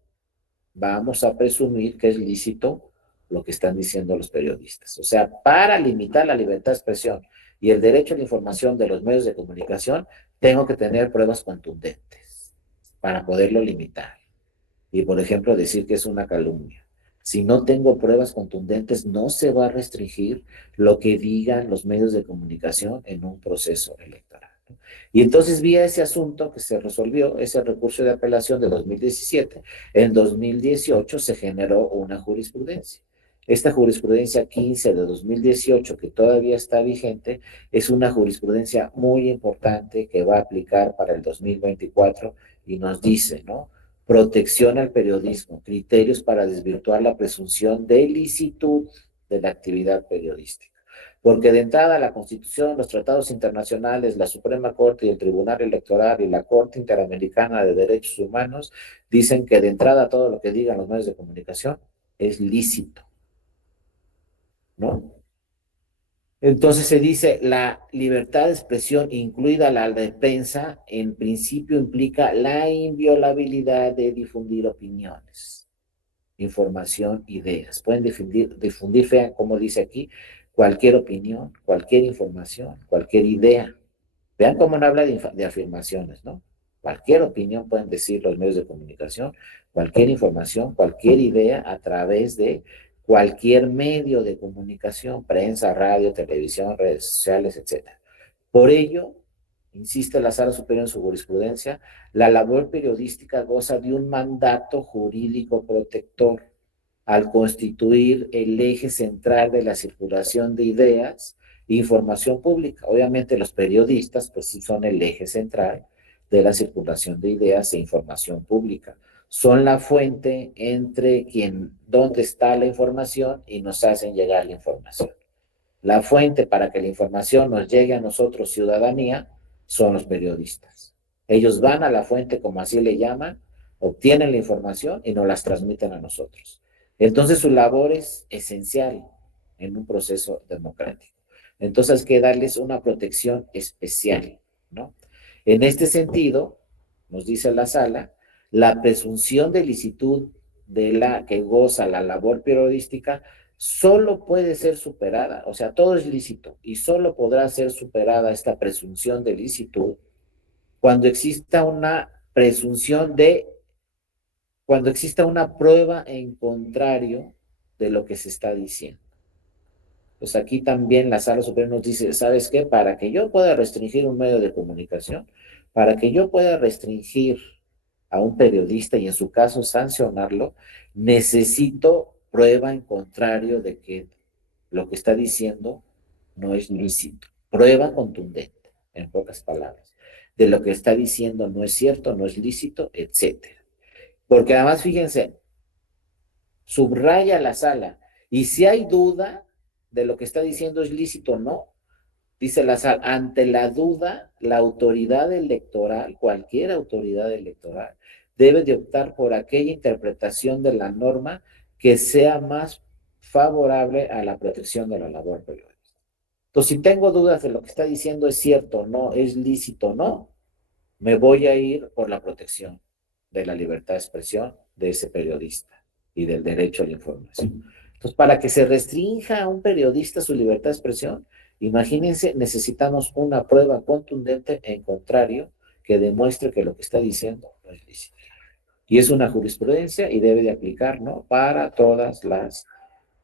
vamos a presumir que es lícito lo que están diciendo los periodistas. O sea, para limitar la libertad de expresión y el derecho a la información de los medios de comunicación, tengo que tener pruebas contundentes para poderlo limitar. Y, por ejemplo, decir que es una calumnia. Si no tengo pruebas contundentes, no se va a restringir lo que digan los medios de comunicación en un proceso electoral. Y entonces, vía ese asunto que se resolvió, ese recurso de apelación de 2017, en 2018 se generó una jurisprudencia. Esta jurisprudencia 15 de 2018, que todavía está vigente, es una jurisprudencia muy importante que va a aplicar para el 2024 y nos dice, ¿no? Protección al periodismo, criterios para desvirtuar la presunción de licitud de la actividad periodística. Porque de entrada la Constitución, los tratados internacionales, la Suprema Corte y el Tribunal Electoral y la Corte Interamericana de Derechos Humanos dicen que de entrada todo lo que digan los medios de comunicación es lícito, ¿no? Entonces se dice, la libertad de expresión, incluida la defensa, en principio implica la inviolabilidad de difundir opiniones, información, ideas. Pueden difundir, como dice aquí, cualquier opinión, cualquier información, cualquier idea. Vean cómo no habla de afirmaciones, ¿no? Cualquier opinión pueden decir los medios de comunicación, cualquier información, cualquier idea a través de cualquier medio de comunicación, prensa, radio, televisión, redes sociales, etcétera. Por ello, insiste la Sala Superior en su jurisprudencia, la labor periodística goza de un mandato jurídico protector al constituir el eje central de la circulación de ideas e información pública. Obviamente los periodistas pues sí son el eje central de la circulación de ideas e información pública. Son la fuente entre donde está la información y nos hacen llegar la información. La fuente para que la información nos llegue a nosotros, ciudadanía, son los periodistas. Ellos van a la fuente, como así le llaman, obtienen la información y nos las transmiten a nosotros. Entonces su labor es esencial en un proceso democrático. Entonces hay que darles una protección especial, ¿no? En este sentido, nos dice la sala, la presunción de licitud de la que goza la labor periodística solo puede ser superada, o sea, todo es lícito y solo podrá ser superada esta presunción de licitud cuando exista una presunción cuando exista una prueba en contrario de lo que se está diciendo. Pues aquí también la Sala Superior nos dice, ¿sabes qué? Para que yo pueda restringir un medio de comunicación, para que yo pueda restringir a un periodista y en su caso sancionarlo, necesito prueba en contrario de que lo que está diciendo no es lícito. Prueba contundente, en pocas palabras, de lo que está diciendo no es cierto, no es lícito, etcétera. Porque además, fíjense, subraya la sala, y si hay duda de lo que está diciendo es lícito o no, dice la sala, ante la duda, la autoridad electoral, cualquier autoridad electoral, debe de optar por aquella interpretación de la norma que sea más favorable a la protección de la labor periodística. Entonces, si tengo dudas de lo que está diciendo es cierto o no, es lícito o no, me voy a ir por la protección de la libertad de expresión de ese periodista y del derecho a la información. Entonces, para que se restrinja a un periodista su libertad de expresión, imagínense, necesitamos una prueba contundente en contrario que demuestre que lo que está diciendo no es lícito. Y es una jurisprudencia y debe de aplicar, ¿no? Para todas las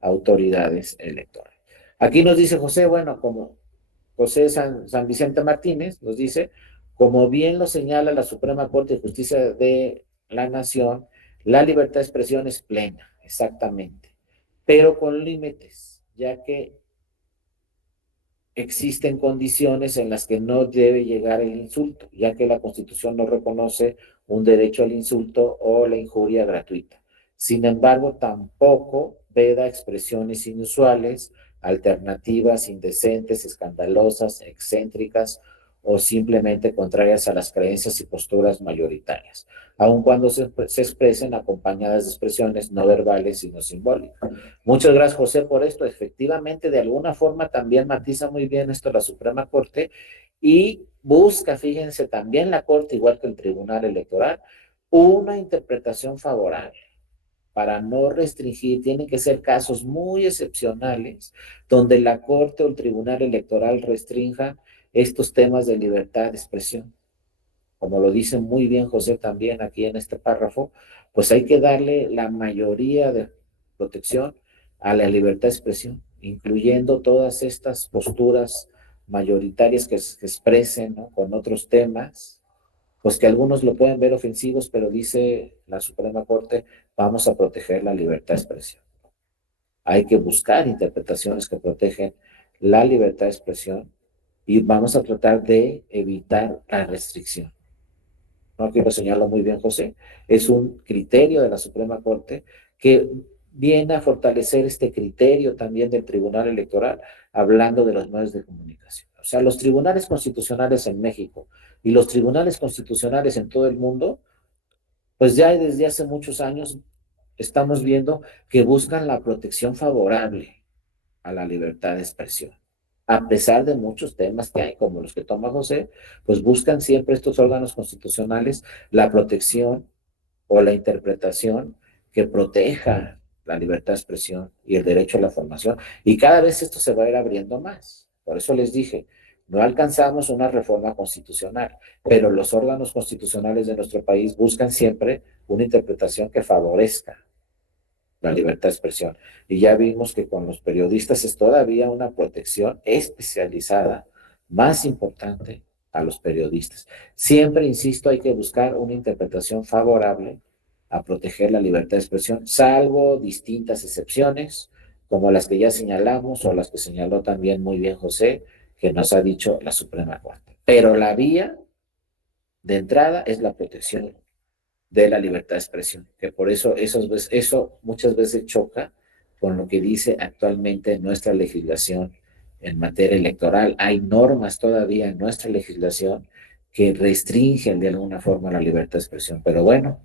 autoridades electorales. Aquí nos dice José, bueno, como José San Vicente Martínez, nos dice, como bien lo señala la Suprema Corte de Justicia de la Nación, la libertad de expresión es plena, exactamente, pero con límites, ya que existen condiciones en las que no debe llegar el insulto, ya que la Constitución no reconoce un derecho al insulto o la injuria gratuita. Sin embargo, tampoco veda expresiones inusuales, alternativas, indecentes, escandalosas, excéntricas o simplemente contrarias a las creencias y posturas mayoritarias, aun cuando se expresen acompañadas de expresiones no verbales sino simbólicas. Muchas gracias, José, por esto. Efectivamente, de alguna forma también matiza muy bien esto la Suprema Corte y busca, fíjense, también la Corte, igual que el Tribunal Electoral, una interpretación favorable para no restringir. Tienen que ser casos muy excepcionales donde la Corte o el Tribunal Electoral restrinjan estos temas de libertad de expresión. Como lo dice muy bien José también aquí en este párrafo, pues hay que darle la mayoría de protección a la libertad de expresión, incluyendo todas estas posturas mayoritarias que expresen, ¿no?, con otros temas, pues que algunos lo pueden ver ofensivos, pero dice la Suprema Corte, vamos a proteger la libertad de expresión. Hay que buscar interpretaciones que protegen la libertad de expresión y vamos a tratar de evitar la restricción. No, aquí lo señala muy bien José, es un criterio de la Suprema Corte que viene a fortalecer este criterio también del Tribunal Electoral, hablando de los medios de comunicación. O sea, los tribunales constitucionales en México y los tribunales constitucionales en todo el mundo, pues ya desde hace muchos años estamos viendo que buscan la protección favorable a la libertad de expresión. A pesar de muchos temas que hay, como los que toma José, pues buscan siempre estos órganos constitucionales la protección o la interpretación que proteja la libertad de expresión y el derecho a la formación. Y cada vez esto se va a ir abriendo más. Por eso les dije, no alcanzamos una reforma constitucional, pero los órganos constitucionales de nuestro país buscan siempre una interpretación que favorezca la libertad de expresión. Y ya vimos que con los periodistas es todavía una protección especializada más importante a los periodistas. Siempre, insisto, hay que buscar una interpretación favorable a proteger la libertad de expresión, salvo distintas excepciones, como las que ya señalamos o las que señaló también muy bien José, que nos ha dicho la Suprema Corte. Pero la vía de entrada es la protección de la libertad de expresión, que por eso muchas veces choca con lo que dice actualmente nuestra legislación en materia electoral. Hay normas todavía en nuestra legislación que restringen de alguna forma la libertad de expresión, pero bueno,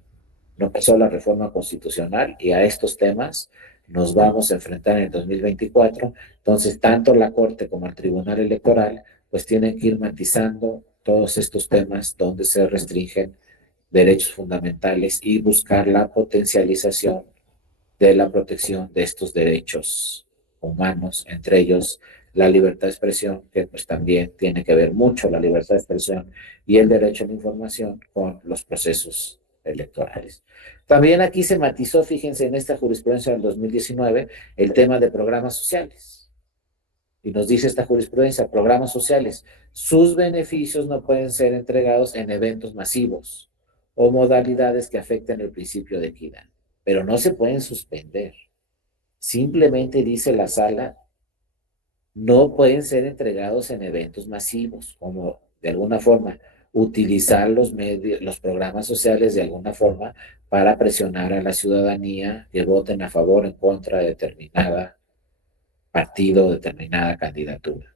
no pasó la reforma constitucional y a estos temas nos vamos a enfrentar en el 2024, entonces tanto la Corte como el Tribunal Electoral pues tienen que ir matizando todos estos temas donde se restringen derechos fundamentales y buscar la potencialización de la protección de estos derechos humanos, entre ellos la libertad de expresión, que pues también tiene que ver mucho la libertad de expresión y el derecho a la información con los procesos electorales. También aquí se matizó, fíjense, en esta jurisprudencia del 2019, el tema de programas sociales. Y nos dice esta jurisprudencia, programas sociales, sus beneficios no pueden ser entregados en eventos masivos o modalidades que afecten el principio de equidad, pero no se pueden suspender. Simplemente dice la sala, no pueden ser entregados en eventos masivos, como de alguna forma utilizar los medios, los programas sociales de alguna forma para presionar a la ciudadanía que voten a favor o en contra de determinada partido o determinada candidatura.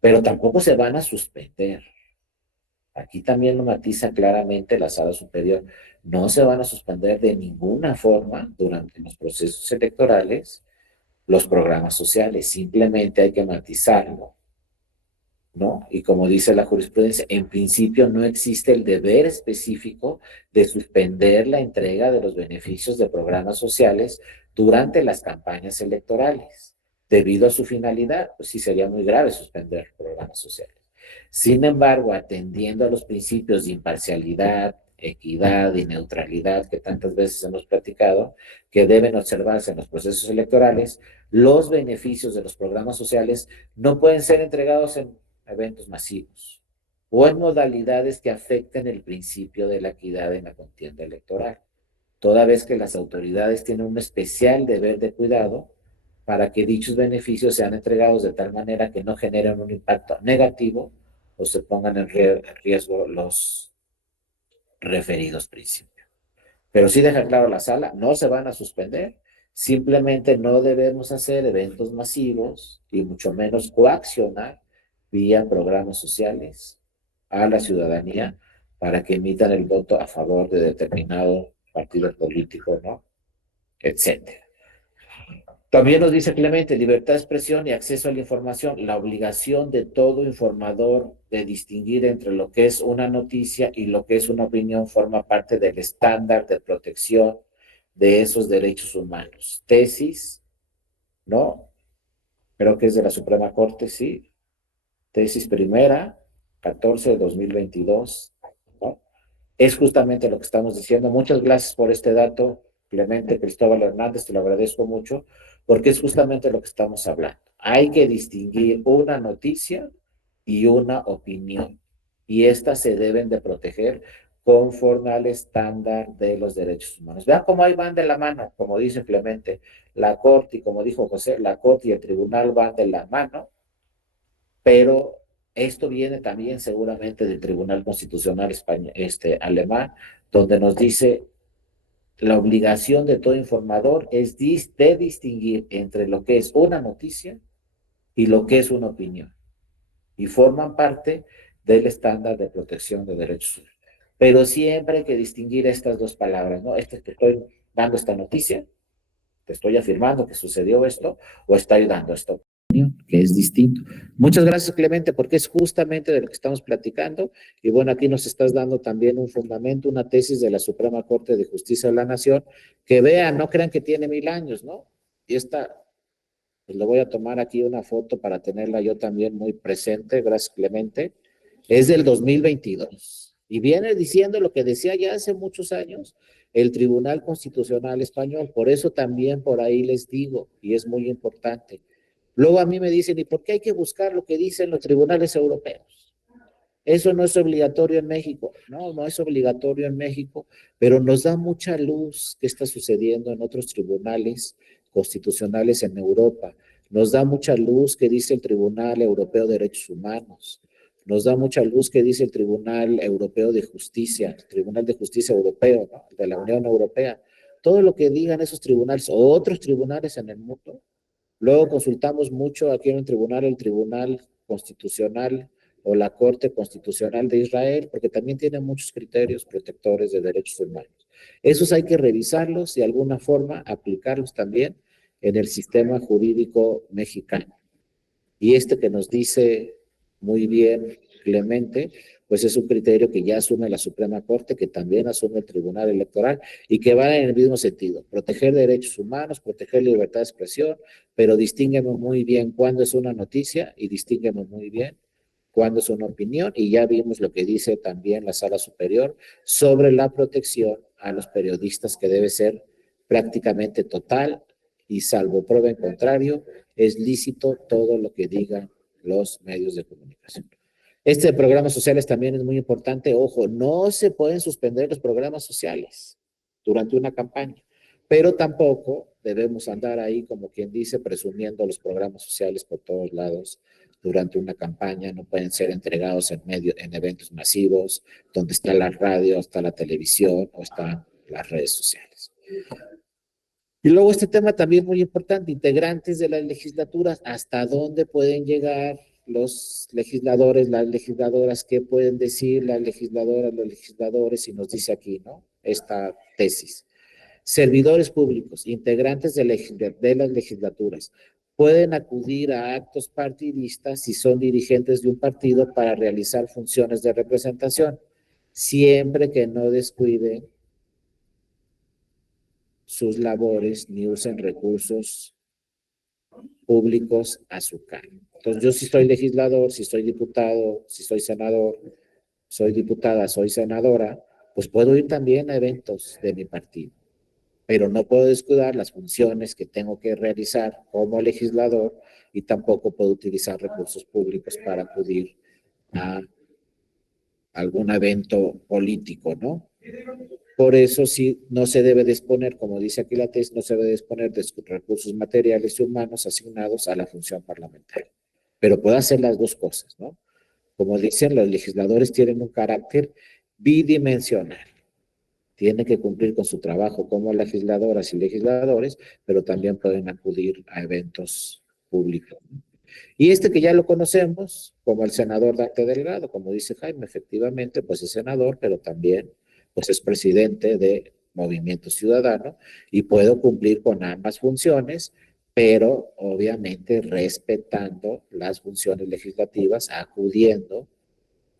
Pero tampoco se van a suspender. Aquí también lo matiza claramente la Sala Superior. No se van a suspender de ninguna forma durante los procesos electorales los programas sociales. Simplemente hay que matizarlo, ¿no? Y como dice la jurisprudencia, en principio no existe el deber específico de suspender la entrega de los beneficios de programas sociales durante las campañas electorales, debido a su finalidad. Pues sí, sería muy grave suspender programas sociales. Sin embargo, atendiendo a los principios de imparcialidad, equidad y neutralidad que tantas veces hemos platicado, que deben observarse en los procesos electorales, los beneficios de los programas sociales no pueden ser entregados en eventos masivos o en modalidades que afecten el principio de la equidad en la contienda electoral, toda vez que las autoridades tienen un especial deber de cuidado para que dichos beneficios sean entregados de tal manera que no generen un impacto negativo o se pongan en riesgo los referidos principios. Pero sí deja claro la sala, no se van a suspender, simplemente no debemos hacer eventos masivos y mucho menos coaccionar vía programas sociales a la ciudadanía para que emitan el voto a favor de determinado partido político, ¿no? Etcétera. También nos dice Clemente, libertad de expresión y acceso a la información, la obligación de todo informador de distinguir entre lo que es una noticia y lo que es una opinión forma parte del estándar de protección de esos derechos humanos. Tesis, ¿no? Creo que es de la Suprema Corte, sí. Tesis primera, 14 de 2022, ¿no? Es justamente lo que estamos diciendo. Muchas gracias por este dato, Clemente Cristóbal Hernández, te lo agradezco mucho, porque es justamente lo que estamos hablando. Hay que distinguir una noticia y una opinión. Y estas se deben de proteger conforme al estándar de los derechos humanos. Vean cómo ahí van de la mano, como dice Clemente, la Corte, y como dijo José, la Corte y el Tribunal van de la mano, pero esto viene también seguramente del Tribunal Constitucional alemán, donde nos dice la obligación de todo informador es de distinguir entre lo que es una noticia y lo que es una opinión, y forman parte del estándar de protección de derechos humanos. Pero siempre hay que distinguir estas dos palabras, ¿no? Te estoy dando esta noticia, te estoy afirmando que sucedió esto, o estoy dando esta opinión, que es distinto. Muchas gracias, Clemente, porque es justamente de lo que estamos platicando. Y bueno, aquí nos estás dando también un fundamento, una tesis de la Suprema Corte de Justicia de la Nación, que vean, no crean que tiene 1000 años, ¿no? Y esta, pues le voy a tomar aquí una foto para tenerla yo también muy presente, gracias, Clemente. Es del 2022 y viene diciendo lo que decía ya hace muchos años el Tribunal Constitucional Español. Por eso también por ahí les digo, y es muy importante. Luego a mí me dicen, ¿y por qué hay que buscar lo que dicen los tribunales europeos? Eso no es obligatorio en México. No, no es obligatorio en México, pero nos da mucha luz qué está sucediendo en otros tribunales constitucionales en Europa. Nos da mucha luz qué dice el Tribunal Europeo de Derechos Humanos. Nos da mucha luz qué dice el Tribunal Europeo de Justicia, el Tribunal de Justicia Europeo, ¿no? De la Unión Europea. Todo lo que digan esos tribunales o otros tribunales en el mundo. Luego consultamos mucho aquí en el Tribunal Constitucional o la Corte Constitucional de Israel, porque también tiene muchos criterios protectores de derechos humanos. Esos hay que revisarlos y de alguna forma aplicarlos también en el sistema jurídico mexicano. Y este que nos dice muy bien Clemente, pues es un criterio que ya asume la Suprema Corte, que también asume el Tribunal Electoral y que va en el mismo sentido, proteger derechos humanos, proteger libertad de expresión, pero distíngueme muy bien cuándo es una noticia y distíngueme muy bien cuándo es una opinión, y ya vimos lo que dice también la Sala Superior sobre la protección a los periodistas, que debe ser prácticamente total, y salvo prueba en contrario, es lícito todo lo que digan los medios de comunicación. Este de programas sociales también es muy importante. Ojo, no se pueden suspender los programas sociales durante una campaña, pero tampoco debemos andar ahí, como quien dice, presumiendo los programas sociales por todos lados durante una campaña. No pueden ser entregados en eventos masivos, donde está la radio, está la televisión o están las redes sociales. Y luego este tema también muy importante, integrantes de las legislaturas, hasta dónde pueden llegar los legisladores, las legisladoras, qué pueden decir las legisladoras, los legisladores, y nos dice aquí, ¿no? Esta tesis. Servidores públicos, integrantes de las legislaturas, pueden acudir a actos partidistas si son dirigentes de un partido para realizar funciones de representación, siempre que no descuiden sus labores ni usen recursos públicos a su cargo. Entonces, yo si soy legislador, si soy diputado, si soy senador, soy diputada, soy senadora, pues puedo ir también a eventos de mi partido, pero no puedo descuidar las funciones que tengo que realizar como legislador, y tampoco puedo utilizar recursos públicos para acudir a algún evento político, ¿no? Por eso sí, no se debe disponer, como dice aquí la tesis, no se debe disponer de recursos materiales y humanos asignados a la función parlamentaria. Pero puede hacer las dos cosas, ¿no? Como dicen, los legisladores tienen un carácter bidimensional. Tienen que cumplir con su trabajo como legisladoras y legisladores, pero también pueden acudir a eventos públicos. Y este que ya lo conocemos, como el senador Dante Delgado, como dice Jaime, efectivamente, pues es senador, pero también pues es presidente de Movimiento Ciudadano, y puedo cumplir con ambas funciones, pero obviamente respetando las funciones legislativas, acudiendo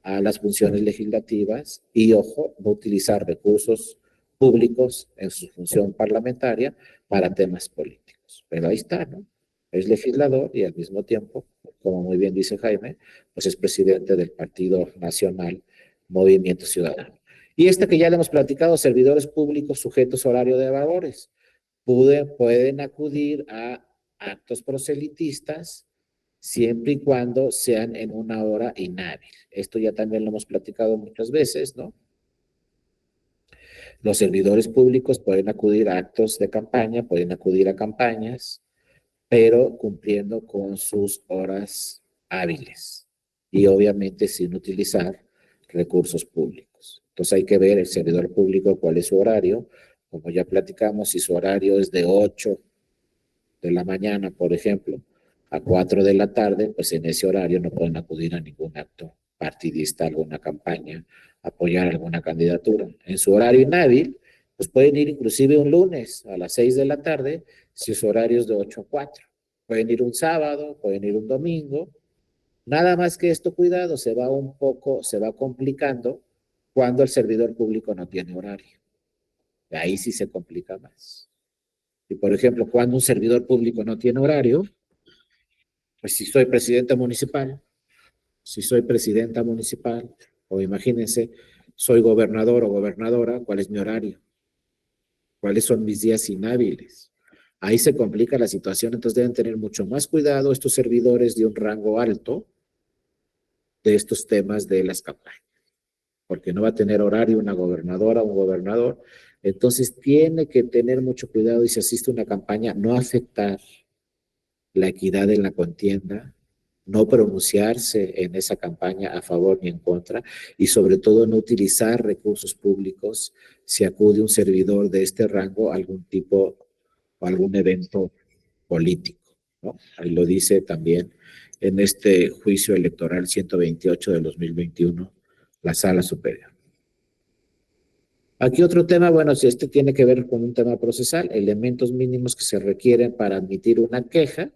a las funciones legislativas y, ojo, no utilizar recursos públicos en su función parlamentaria para temas políticos. Pero ahí está, ¿no? Es legislador y al mismo tiempo, como muy bien dice Jaime, pues es presidente del Partido Nacional Movimiento Ciudadano. Y este que ya le hemos platicado, servidores públicos sujetos a horario de labores, pueden acudir a actos proselitistas siempre y cuando sean en una hora inhábil. Esto ya también lo hemos platicado muchas veces, ¿no? Los servidores públicos pueden acudir a actos de campaña, pueden acudir a campañas, pero cumpliendo con sus horas hábiles y obviamente sin utilizar recursos públicos. Entonces hay que ver el servidor público cuál es su horario. Como ya platicamos, si su horario es de 8 de la mañana, por ejemplo, a 4 de la tarde, pues en ese horario no pueden acudir a ningún acto partidista, alguna campaña, apoyar alguna candidatura. En su horario inhábil, pues pueden ir inclusive un lunes a las 6 de la tarde, si su horario es de 8 a 4. Pueden ir un sábado, pueden ir un domingo. Nada más que esto, cuidado, se va complicando cuando el servidor público no tiene horario. Ahí sí se complica más. Y por ejemplo, cuando un servidor público no tiene horario, pues si soy presidente municipal, si soy presidenta municipal, o imagínense, soy gobernador o gobernadora, ¿cuál es mi horario? ¿Cuáles son mis días inhábiles? Ahí se complica la situación, entonces deben tener mucho más cuidado estos servidores de un rango alto de estos temas de las campañas, porque no va a tener horario una gobernadora o un gobernador, entonces tiene que tener mucho cuidado y si asiste a una campaña, no afectar la equidad en la contienda, no pronunciarse en esa campaña a favor ni en contra y sobre todo no utilizar recursos públicos si acude un servidor de este rango a algún tipo o algún evento político, ¿no? Ahí lo dice también en este juicio electoral 128 del 2021, la Sala Superior. Aquí otro tema, bueno, si este tiene que ver con un tema procesal, elementos mínimos que se requieren para admitir una queja.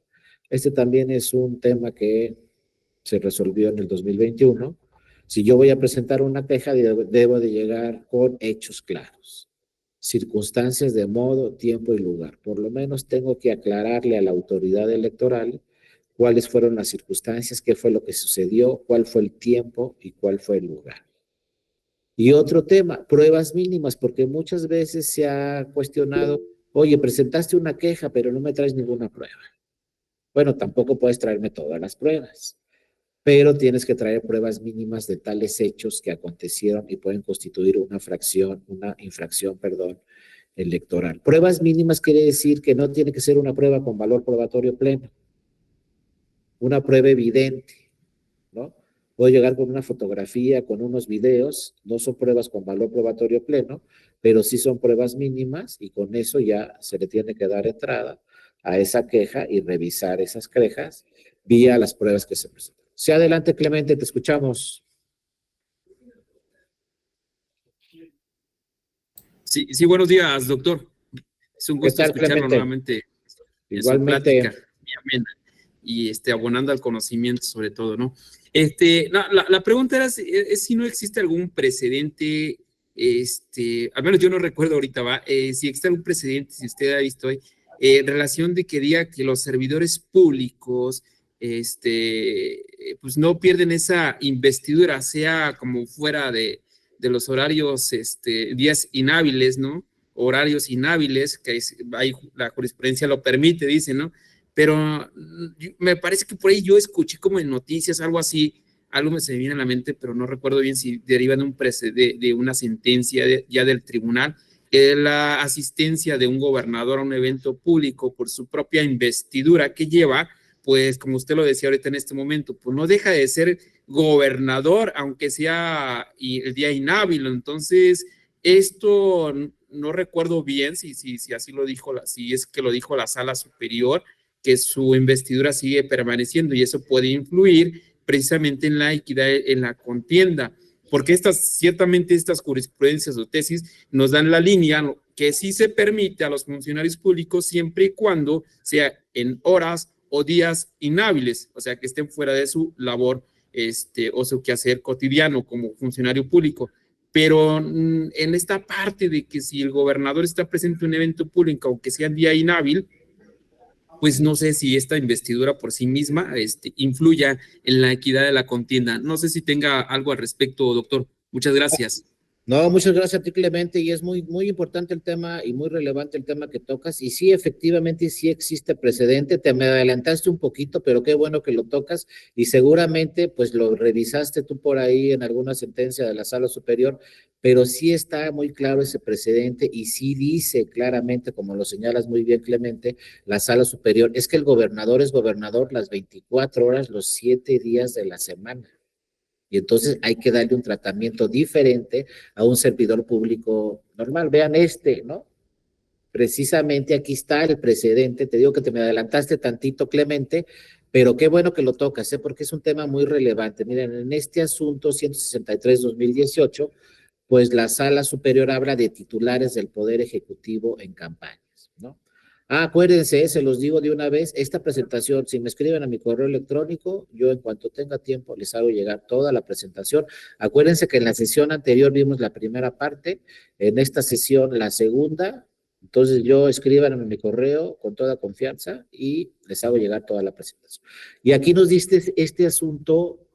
Este también es un tema que se resolvió en el 2021. Si yo voy a presentar una queja, debo de llegar con hechos claros, circunstancias de modo, tiempo y lugar. Por lo menos tengo que aclararle a la autoridad electoral cuáles fueron las circunstancias, qué fue lo que sucedió, cuál fue el tiempo y cuál fue el lugar. Y otro tema, pruebas mínimas, porque muchas veces se ha cuestionado, oye, presentaste una queja, pero no me traes ninguna prueba. Bueno, tampoco puedes traerme todas las pruebas, pero tienes que traer pruebas mínimas de tales hechos que acontecieron y pueden constituir una infracción, electoral. Pruebas mínimas quiere decir que no tiene que ser una prueba con valor probatorio pleno, una prueba evidente, ¿no? Puedo llegar con una fotografía, con unos videos, no son pruebas con valor probatorio pleno, pero sí son pruebas mínimas y con eso ya se le tiene que dar entrada a esa queja y revisar esas quejas vía las pruebas que se presentan. Sí, adelante, Clemente, te escuchamos. Sí, sí, buenos días, doctor. Es un ¿Qué gusto tal, escucharlo Clemente? nuevamente en su Igualmente. plática muy amena y abonando al conocimiento sobre todo, ¿no? La pregunta era si no existe algún precedente, al menos yo no recuerdo ahorita, ¿va? Si existe algún precedente, si usted ha visto hoy, en relación de que diga que los servidores públicos, pues no pierden esa investidura, sea como fuera de los horarios, días inhábiles, ¿no? Horarios inhábiles, que hay, la jurisprudencia lo permite, dice, ¿no? Pero me parece que por ahí yo escuché como en noticias, algo así, algo me se viene a la mente, pero no recuerdo bien si deriva de, de una sentencia ya del tribunal, la asistencia de un gobernador a un evento público por su propia investidura que lleva, pues como usted lo decía ahorita en este momento, pues no deja de ser gobernador, aunque sea el día inhábil. Entonces, esto no recuerdo bien si así lo dijo, si es que lo dijo la sala superior, que su investidura sigue permaneciendo y eso puede influir precisamente en la equidad, en la contienda, porque ciertamente estas jurisprudencias o tesis nos dan la línea que sí se permite a los funcionarios públicos siempre y cuando sea en horas o días inhábiles, o sea, que estén fuera de su labor o su quehacer cotidiano como funcionario público. Pero en esta parte de que si el gobernador está presente en un evento público, aunque sea día inhábil, pues no sé si esta investidura por sí misma influya en la equidad de la contienda. No sé si tenga algo al respecto, doctor. Muchas gracias. No, muchas gracias a ti, Clemente, y es muy, muy importante el tema y muy relevante el tema que tocas, y sí, efectivamente, sí existe precedente, te me adelantaste un poquito, pero qué bueno que lo tocas, y seguramente, pues, lo revisaste tú por ahí en alguna sentencia de la Sala Superior, pero sí está muy claro ese precedente, y sí dice claramente, como lo señalas muy bien, Clemente, la Sala Superior, es que el gobernador es gobernador las 24 horas, los 7 días de la semana. Y entonces hay que darle un tratamiento diferente a un servidor público normal. Vean ¿no? Precisamente aquí está el precedente. Te digo que te me adelantaste tantito, Clemente, pero qué bueno que lo tocas, ¿eh? Porque es un tema muy relevante. Miren, en este asunto 163-2018, pues la Sala Superior habla de titulares del Poder Ejecutivo en campañas, ¿no? Ah, acuérdense, se los digo de una vez, esta presentación, si me escriben a mi correo electrónico, yo en cuanto tenga tiempo les hago llegar toda la presentación. Acuérdense que en la sesión anterior vimos la primera parte, en esta sesión la segunda, entonces yo escriban en mi correo con toda confianza y les hago llegar toda la presentación. Y aquí nos diste este asunto,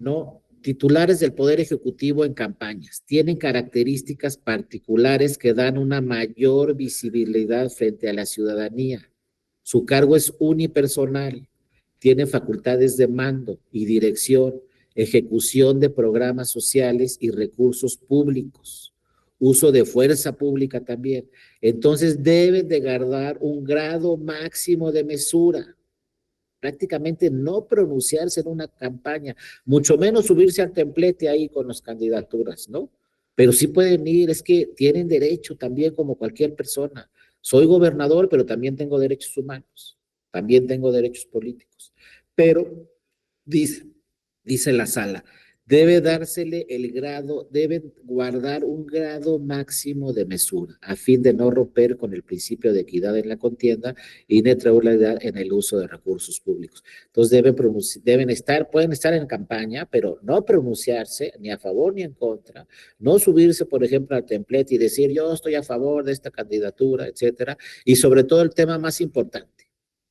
¿no? Titulares del Poder Ejecutivo en campañas. Tienen características particulares que dan una mayor visibilidad frente a la ciudadanía. Su cargo es unipersonal. Tiene facultades de mando y dirección, ejecución de programas sociales y recursos públicos, uso de fuerza pública también. Entonces deben de guardar un grado máximo de mesura, prácticamente no pronunciarse en una campaña, mucho menos subirse al templete ahí con las candidaturas, ¿no? Pero sí pueden ir, es que tienen derecho también como cualquier persona. Soy gobernador, pero también tengo derechos humanos, también tengo derechos políticos. Pero dice, dice la sala, debe dársele el grado, deben guardar un grado máximo de mesura, a fin de no romper con el principio de equidad en la contienda y neutralidad en el uso de recursos públicos. Entonces deben estar, pueden estar en campaña, pero no pronunciarse ni a favor ni en contra, no subirse, por ejemplo, al templete y decir yo estoy a favor de esta candidatura, etcétera, y sobre todo el tema más importante,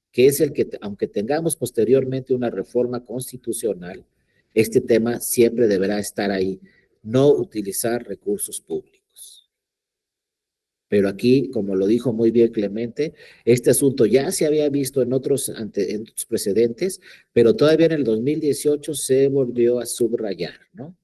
que es el que, aunque tengamos posteriormente una reforma constitucional, este tema siempre deberá estar ahí, no utilizar recursos públicos. Pero aquí, como lo dijo muy bien Clemente, este asunto ya se había visto en otros precedentes, pero todavía en el 2018 se volvió a subrayar, ¿no?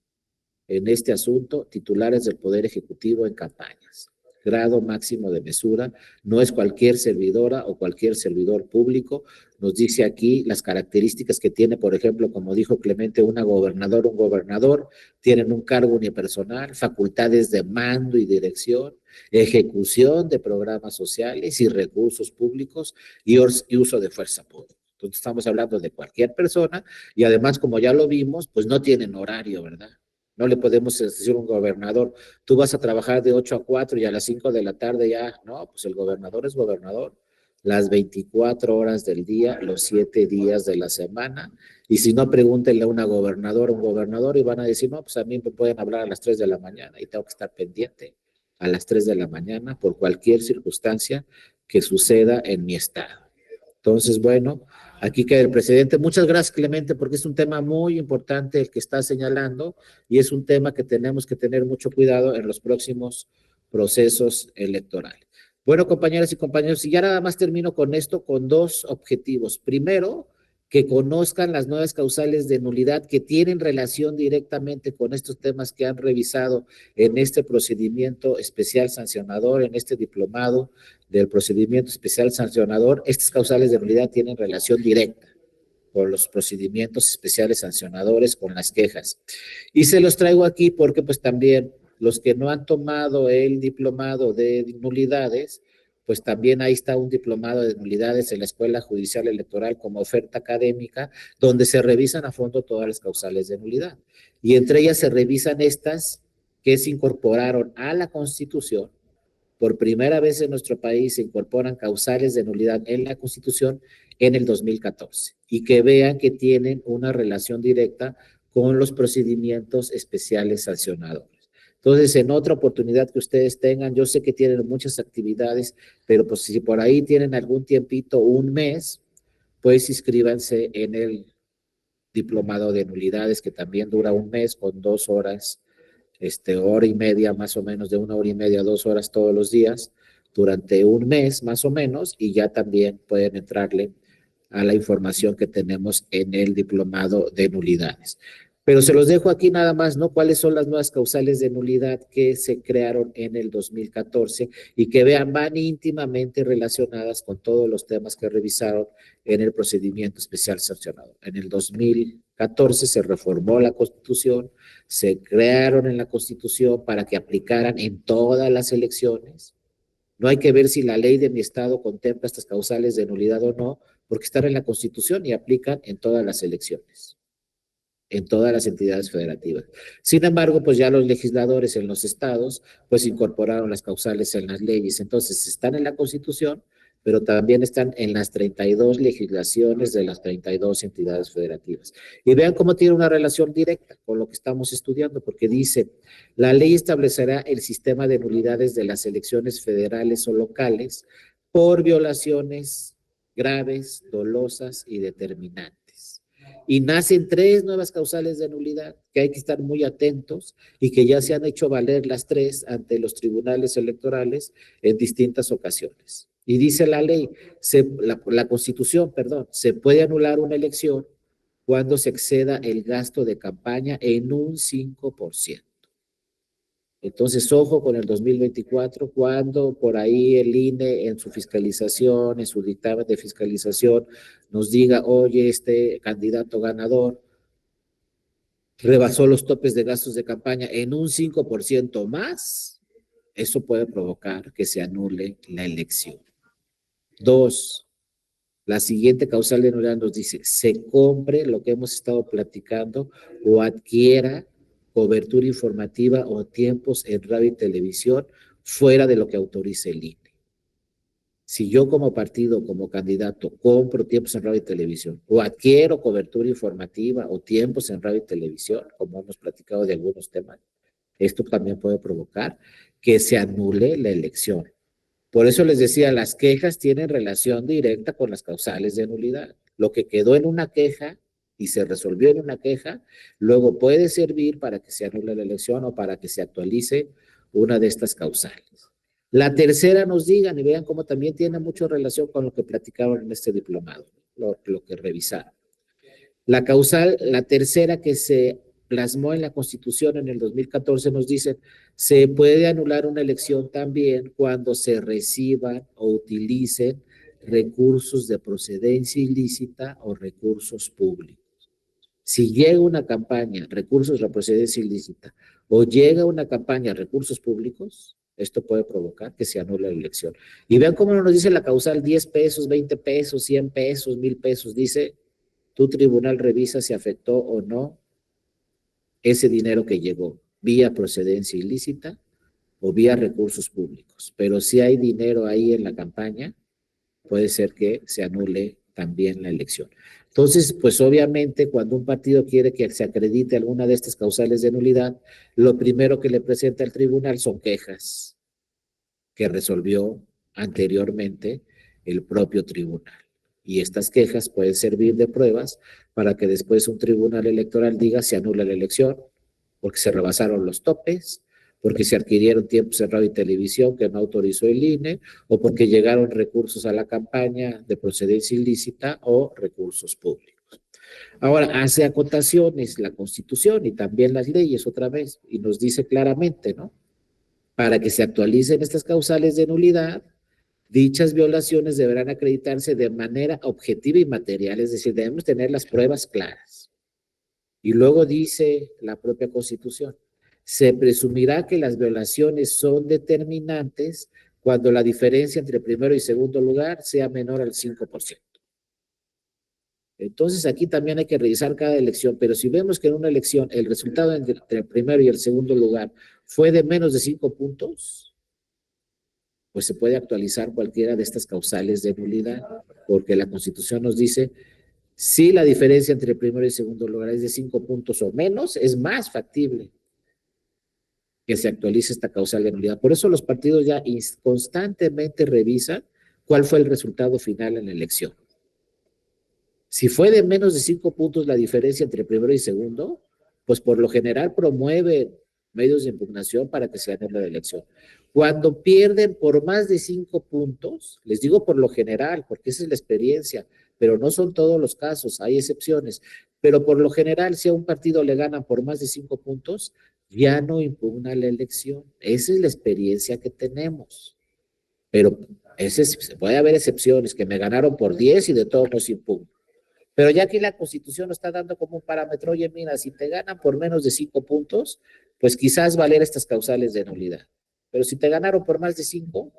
En este asunto, titulares del Poder Ejecutivo en campañas. Grado máximo de mesura, no es cualquier servidora o cualquier servidor público. Nos dice aquí las características que tiene, por ejemplo, como dijo Clemente, un gobernador, tienen un cargo unipersonal, facultades de mando y dirección, ejecución de programas sociales y recursos públicos y uso de fuerza pública. Entonces estamos hablando de cualquier persona y además, como ya lo vimos, pues no tienen horario, ¿verdad? No le podemos decir a un gobernador, tú vas a trabajar de 8 a 4 y a las 5 de la tarde ya, no, pues el gobernador es gobernador. Las 24 horas del día, los 7 días de la semana. Y si no, pregúntenle a una gobernadora, un gobernador, y van a decir, no, pues a mí me pueden hablar a las 3 de la mañana y tengo que estar pendiente a las 3 de la mañana por cualquier circunstancia que suceda en mi estado. Entonces, bueno, aquí queda el presidente. Muchas gracias, Clemente, porque es un tema muy importante el que está señalando y es un tema que tenemos que tener mucho cuidado en los próximos procesos electorales. Bueno, compañeras y compañeros, y ya nada más termino con esto, con dos objetivos. Primero, que conozcan las nuevas causales de nulidad que tienen relación directamente con estos temas que han revisado en este procedimiento especial sancionador, en este diplomado del procedimiento especial sancionador. Estas causales de nulidad tienen relación directa con los procedimientos especiales sancionadores, con las quejas. Y se los traigo aquí porque pues también los que no han tomado el diplomado de nulidades, pues también ahí está un diplomado de nulidades en la Escuela Judicial Electoral como oferta académica, donde se revisan a fondo todas las causales de nulidad. Y entre ellas se revisan estas que se incorporaron a la Constitución. Por primera vez en nuestro país se incorporan causales de nulidad en la Constitución en el 2014 y que vean que tienen una relación directa con los procedimientos especiales sancionadores. Entonces, en otra oportunidad que ustedes tengan, yo sé que tienen muchas actividades, pero pues si por ahí tienen algún tiempito, un mes, pues inscríbanse en el diplomado de nulidades que también dura un mes con 2 horas hora y media, más o menos, de 1 hora y media a 2 horas todos los días, durante un mes, más o menos, y ya también pueden entrarle a la información que tenemos en el diplomado de nulidades. Pero se los dejo aquí nada más, ¿no? ¿Cuáles son las nuevas causales de nulidad que se crearon en el 2014 y que vean, van íntimamente relacionadas con todos los temas que revisaron en el procedimiento especial sancionado? En el 2014 se reformó la Constitución, se crearon en la Constitución para que aplicaran en todas las elecciones. No hay que ver si la ley de mi estado contempla estas causales de nulidad o no, porque están en la Constitución y aplican en todas las elecciones, en todas las entidades federativas. Sin embargo, pues ya los legisladores en los estados, pues incorporaron las causales en las leyes. Entonces, están en la Constitución, pero también están en las 32 legislaciones de las 32 entidades federativas. Y vean cómo tiene una relación directa con lo que estamos estudiando, porque dice, la ley establecerá el sistema de nulidades de las elecciones federales o locales por violaciones graves, dolosas y determinantes. Y nacen 3 nuevas causales de nulidad que hay que estar muy atentos y que ya se han hecho valer las 3 ante los tribunales electorales en distintas ocasiones. Y dice la ley, la Constitución, perdón, se puede anular una elección cuando se exceda el gasto de campaña en un 5%. Entonces, ojo con el 2024, cuando por ahí el INE en su fiscalización, en su dictamen de fiscalización, nos diga, oye, este candidato ganador rebasó los topes de gastos de campaña en un 5% más, eso puede provocar que se anule la elección. 2, la siguiente causal de nulidad nos dice, se compre lo que hemos estado platicando o adquiera cobertura informativa o tiempos en radio y televisión fuera de lo que autorice el INE. Si yo como partido, como candidato, compro tiempos en radio y televisión o adquiero cobertura informativa o tiempos en radio y televisión, como hemos platicado de algunos temas, esto también puede provocar que se anule la elección. Por eso les decía, las quejas tienen relación directa con las causales de nulidad. Lo que quedó en una queja y se resolvió en una queja, luego puede servir para que se anule la elección o para que se actualice una de estas causales. La tercera nos digan y vean cómo también tiene mucha relación con lo que platicaron en este diplomado, lo que revisaron. La causal, la tercera que se plasmó en la Constitución en el 2014 nos dice, se puede anular una elección también cuando se reciban o utilicen recursos de procedencia ilícita o recursos públicos. Si llega una campaña, recursos de procedencia ilícita, o llega una campaña, recursos públicos, esto puede provocar que se anule la elección. Y vean cómo nos dice la causal 10 pesos, 20 pesos, 100 pesos, 1000 pesos. Dice, tu tribunal revisa si afectó o no ese dinero que llegó vía procedencia ilícita o vía recursos públicos. Pero si hay dinero ahí en la campaña, puede ser que se anule también la elección. Entonces, pues obviamente cuando un partido quiere que se acredite alguna de estas causales de nulidad, lo primero que le presenta al tribunal son quejas que resolvió anteriormente el propio tribunal. Y estas quejas pueden servir de pruebas para que después un tribunal electoral diga se anula la elección, porque se rebasaron los topes, porque se adquirieron tiempos en radio y televisión que no autorizó el INE, o porque llegaron recursos a la campaña de procedencia ilícita o recursos públicos. Ahora, hace acotaciones la Constitución y también las leyes otra vez, y nos dice claramente, ¿no? Para que se actualicen estas causales de nulidad, dichas violaciones deberán acreditarse de manera objetiva y material, es decir, debemos tener las pruebas claras. Y luego dice la propia Constitución, se presumirá que las violaciones son determinantes cuando la diferencia entre primero y segundo lugar sea menor al 5%. Entonces aquí también hay que revisar cada elección, pero si vemos que en una elección el resultado entre el primero y el segundo lugar fue de menos de 5 puntos, pues se puede actualizar cualquiera de estas causales de nulidad, porque la Constitución nos dice, si la diferencia entre el primero y el segundo lugar es de 5 puntos o menos, es más factible que se actualice esta causal de nulidad. Por eso los partidos ya constantemente revisan cuál fue el resultado final en la elección. Si fue de menos de 5 puntos la diferencia entre primero y segundo, pues por lo general promueve medios de impugnación para que se anule la elección. Cuando pierden por más de 5 puntos, les digo por lo general, porque esa es la experiencia, pero no son todos los casos, hay excepciones, pero por lo general, si a un partido le ganan por más de 5 puntos, ya no impugna la elección. Esa es la experiencia que tenemos. Pero puede haber excepciones, que me ganaron por 10 y de todos los impugno. Pero ya aquí la Constitución nos está dando como un parámetro, oye, mira, si te ganan por menos de 5 puntos, pues quizás valer estas causales de nulidad. Pero si te ganaron por más de 5,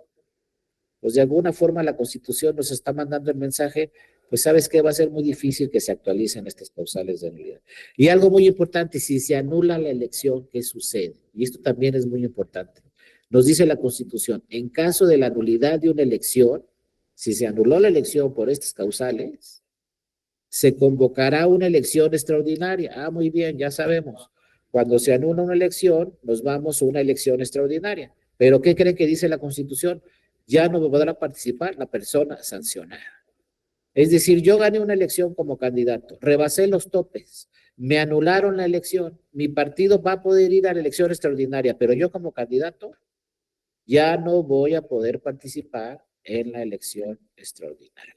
pues de alguna forma la Constitución nos está mandando el mensaje, pues sabes que va a ser muy difícil que se actualicen estas causales de nulidad. Y algo muy importante, si se anula la elección, ¿qué sucede? Y esto también es muy importante. Nos dice la Constitución, en caso de la nulidad de una elección, si se anuló la elección por estas causales, se convocará una elección extraordinaria. Ah, muy bien, ya sabemos. Cuando se anula una elección, nos vamos a una elección extraordinaria. Pero ¿qué creen que dice la Constitución? Ya no podrá participar la persona sancionada. Es decir, yo gané una elección como candidato, rebasé los topes, me anularon la elección, mi partido va a poder ir a la elección extraordinaria, pero yo como candidato ya no voy a poder participar en la elección extraordinaria.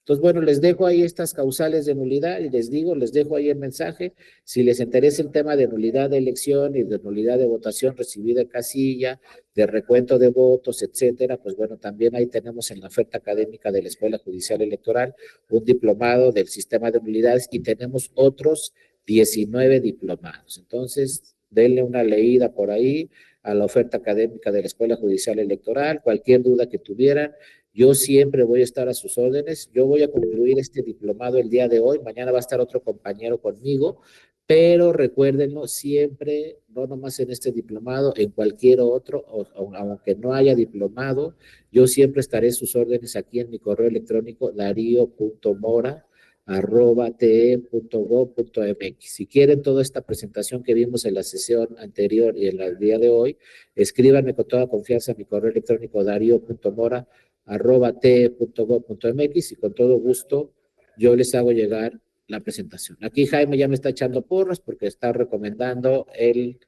Entonces, bueno, les dejo ahí estas causales de nulidad y les dejo ahí el mensaje. Si les interesa el tema de nulidad de elección y de nulidad de votación recibida en casilla, de recuento de votos, etcétera, pues bueno, también ahí tenemos en la oferta académica de la Escuela Judicial Electoral un diplomado del sistema de nulidades y tenemos otros 19 diplomados. Entonces, denle una leída por ahí a la oferta académica de la Escuela Judicial Electoral, cualquier duda que tuvieran. Yo siempre voy a estar a sus órdenes. Yo voy a concluir este diplomado el día de hoy. Mañana va a estar otro compañero conmigo, pero recuérdenlo siempre, no nomás en este diplomado, en cualquier otro, aunque no haya diplomado, yo siempre estaré a sus órdenes aquí en mi correo electrónico dario.mora@te.gov.mx. Si quieren toda esta presentación que vimos en la sesión anterior y en el día de hoy, escríbanme con toda confianza a mi correo electrónico dario.mora@te.gov.mx y con todo gusto yo les hago llegar la presentación. Aquí Jaime ya me está echando porras porque está recomendando el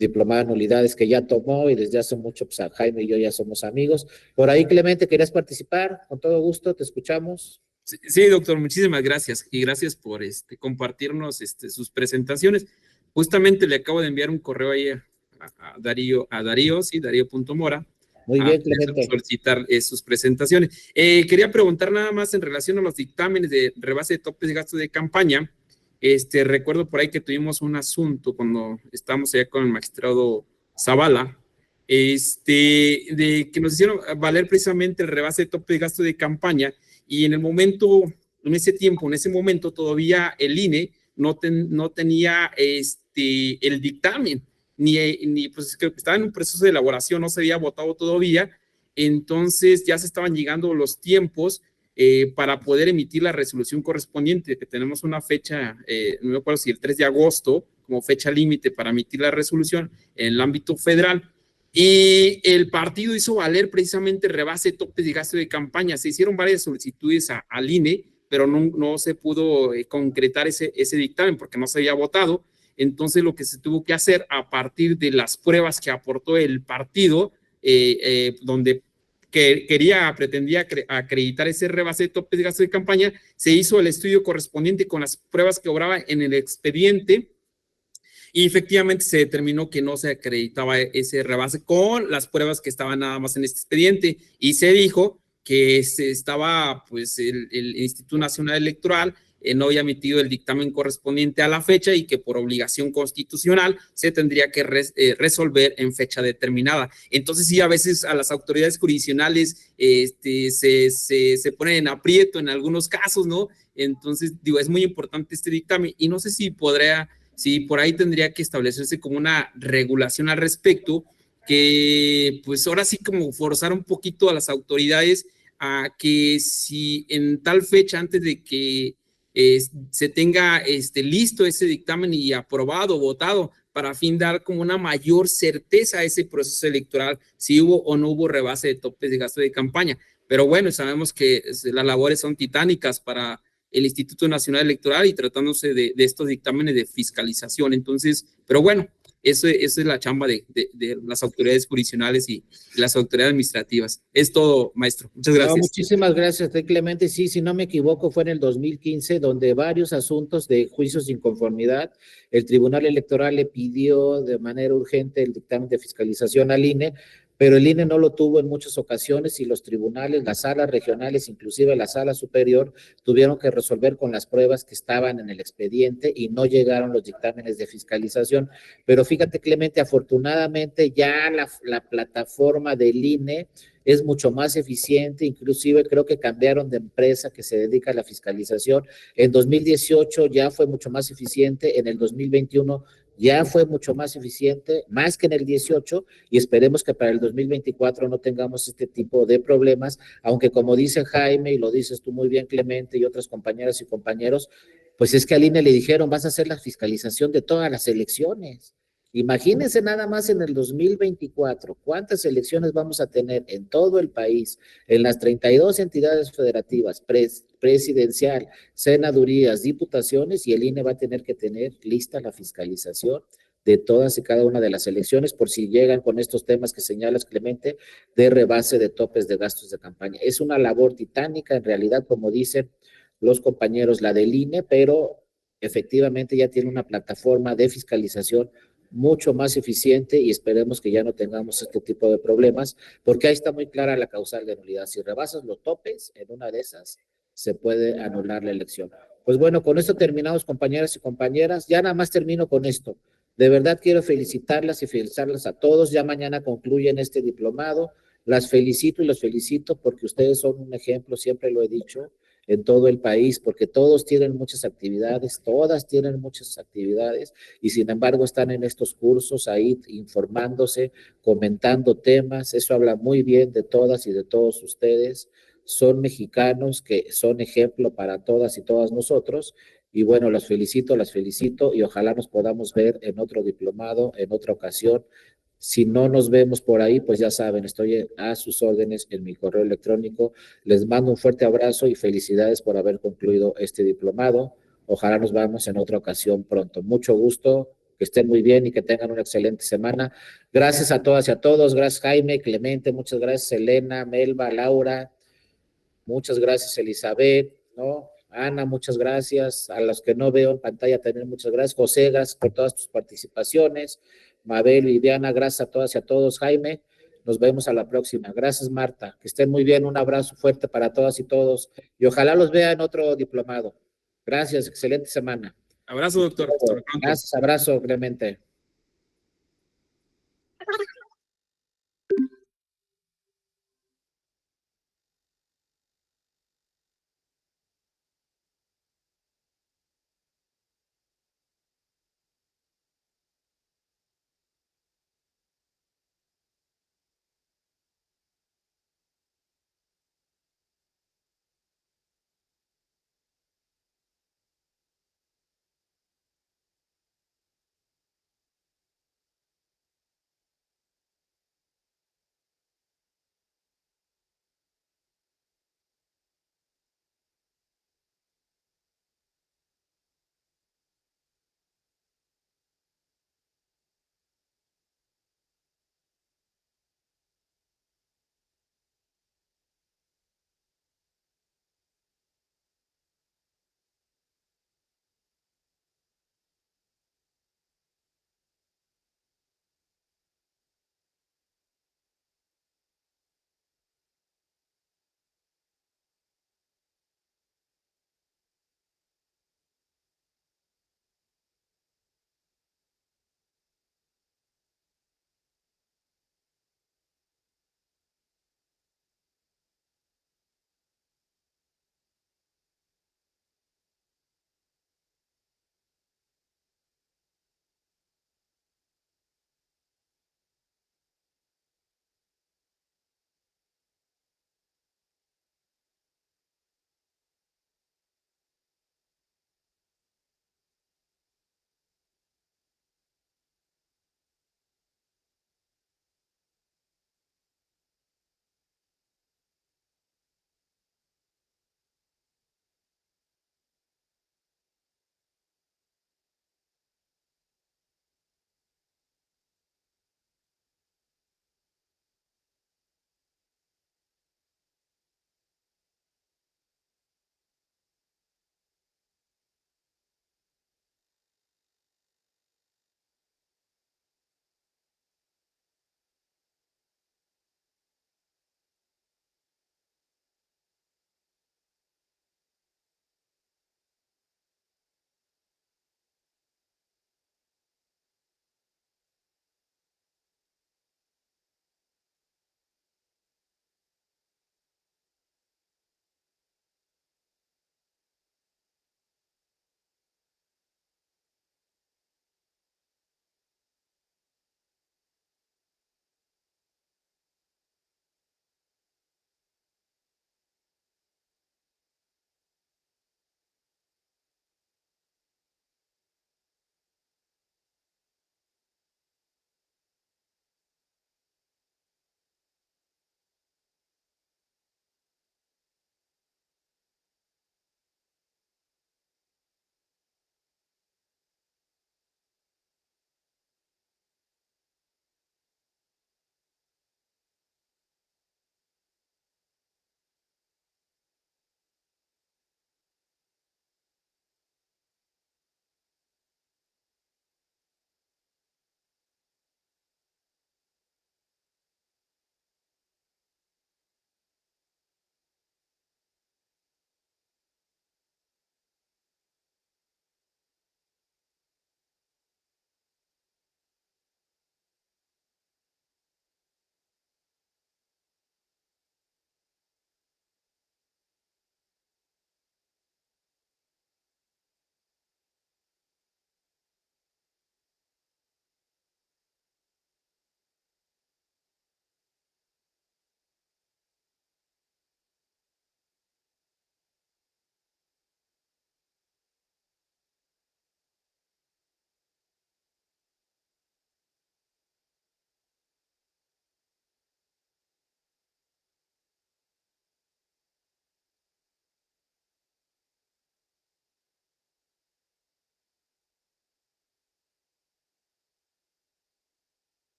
diplomado de nulidades que ya tomó y desde hace mucho, pues Jaime y yo ya somos amigos. Por ahí, Clemente, ¿querías participar? Con todo gusto, te escuchamos. Sí, doctor, muchísimas gracias y gracias por compartirnos sus presentaciones. Justamente le acabo de enviar un correo ahí a Darío, Darío.mora. Muy bien, Clemente. Solicitar sus presentaciones. Quería preguntar nada más en relación a los dictámenes de rebase de topes de gasto de campaña. Recuerdo por ahí que tuvimos un asunto cuando estábamos allá con el magistrado Zavala, de que nos hicieron valer precisamente el rebase de tope de gasto de campaña y en ese momento todavía el INE no tenía el dictamen. Ni pues creo que estaba en un proceso de elaboración, no se había votado todavía, entonces ya se estaban llegando los tiempos para poder emitir la resolución correspondiente, que tenemos una fecha, no me acuerdo si el 3 de agosto, como fecha límite para emitir la resolución en el ámbito federal, y el partido hizo valer precisamente el rebase de topes de gasto de campaña. Se hicieron varias solicitudes al INE, pero no se pudo concretar ese dictamen porque no se había votado. Entonces, lo que se tuvo que hacer a partir de las pruebas que aportó el partido, donde pretendía acreditar ese rebase de topes de gasto de campaña, se hizo el estudio correspondiente con las pruebas que obraban en el expediente y efectivamente se determinó que no se acreditaba ese rebase con las pruebas que estaban nada más en este expediente y se dijo que estaba pues el Instituto Nacional Electoral no había emitido el dictamen correspondiente a la fecha y que por obligación constitucional se tendría que resolver en fecha determinada. Entonces sí, a veces a las autoridades jurisdiccionales se ponen en aprieto en algunos casos, ¿no? Entonces, digo, es muy importante este dictamen y no sé si por ahí tendría que establecerse como una regulación al respecto, que pues ahora sí como forzar un poquito a las autoridades a que si en tal fecha antes de que se tenga listo ese dictamen y aprobado, votado, para fin dar como una mayor certeza a ese proceso electoral, si hubo o no hubo rebase de topes de gasto de campaña. Pero bueno, sabemos que las labores son titánicas para el Instituto Nacional Electoral y tratándose de estos dictámenes de fiscalización. Entonces, pero bueno, Eso es la chamba de las autoridades jurisdiccionales y las autoridades administrativas. Es todo, maestro. Muchas gracias. No, muchísimas gracias, Clemente. Sí, si no me equivoco, fue en el 2015 donde varios asuntos de juicios de inconformidad, el Tribunal Electoral le pidió de manera urgente el dictamen de fiscalización al INE, pero el INE no lo tuvo en muchas ocasiones y los tribunales, las salas regionales, inclusive la sala superior, tuvieron que resolver con las pruebas que estaban en el expediente y no llegaron los dictámenes de fiscalización. Pero fíjate, Clemente, afortunadamente ya la plataforma del INE es mucho más eficiente, inclusive creo que cambiaron de empresa que se dedica a la fiscalización. En 2018 ya fue mucho más eficiente, en el 2021 ya fue mucho más eficiente, más que en el 18, y esperemos que para el 2024 no tengamos este tipo de problemas, aunque como dice Jaime, y lo dices tú muy bien, Clemente, y otras compañeras y compañeros, pues es que al INE le dijeron, vas a hacer la fiscalización de todas las elecciones. Imagínense nada más en el 2024, cuántas elecciones vamos a tener en todo el país, en las 32 entidades federativas, presidencial, senadurías, diputaciones, y el INE va a tener que tener lista la fiscalización de todas y cada una de las elecciones por si llegan con estos temas que señalas, Clemente, de rebase de topes de gastos de campaña. Es una labor titánica, en realidad, como dicen los compañeros, la del INE, pero efectivamente ya tiene una plataforma de fiscalización mucho más eficiente y esperemos que ya no tengamos este tipo de problemas, porque ahí está muy clara la causal de nulidad. Si rebasas los topes, en una de esas se puede anular la elección. Pues bueno, con esto terminamos, compañeras y compañeras. Ya nada más termino con esto. De verdad quiero felicitarlas y felicitarlas a todos. Ya mañana concluyen este diplomado. Las felicito y los felicito porque ustedes son un ejemplo, siempre lo he dicho, en todo el país, porque todos tienen muchas actividades, todas tienen muchas actividades, y sin embargo están en estos cursos ahí informándose, comentando temas. Eso habla muy bien de todas y de todos ustedes. Son mexicanos que son ejemplo para todas y todas nosotros, y bueno, las felicito, y ojalá nos podamos ver en otro diplomado, en otra ocasión. Si no nos vemos por ahí, pues ya saben, estoy a sus órdenes en mi correo electrónico. Les mando un fuerte abrazo y felicidades por haber concluido este diplomado. Ojalá nos veamos en otra ocasión pronto. Mucho gusto, que estén muy bien y que tengan una excelente semana. Gracias a todas y a todos. Gracias, Jaime, Clemente, muchas gracias, Elena, Melba, Laura, muchas gracias, Elizabeth, ¿no? Ana, muchas gracias. A los que no veo en pantalla también muchas gracias. José, gracias por todas tus participaciones. Mabel, Viviana, gracias a todas y a todos. Jaime, nos vemos a la próxima. Gracias, Marta. Que estén muy bien. Un abrazo fuerte para todas y todos. Y ojalá los vea en otro diplomado. Gracias. Excelente semana. Abrazo, doctor. Hasta pronto. Gracias. Abrazo, Clemente.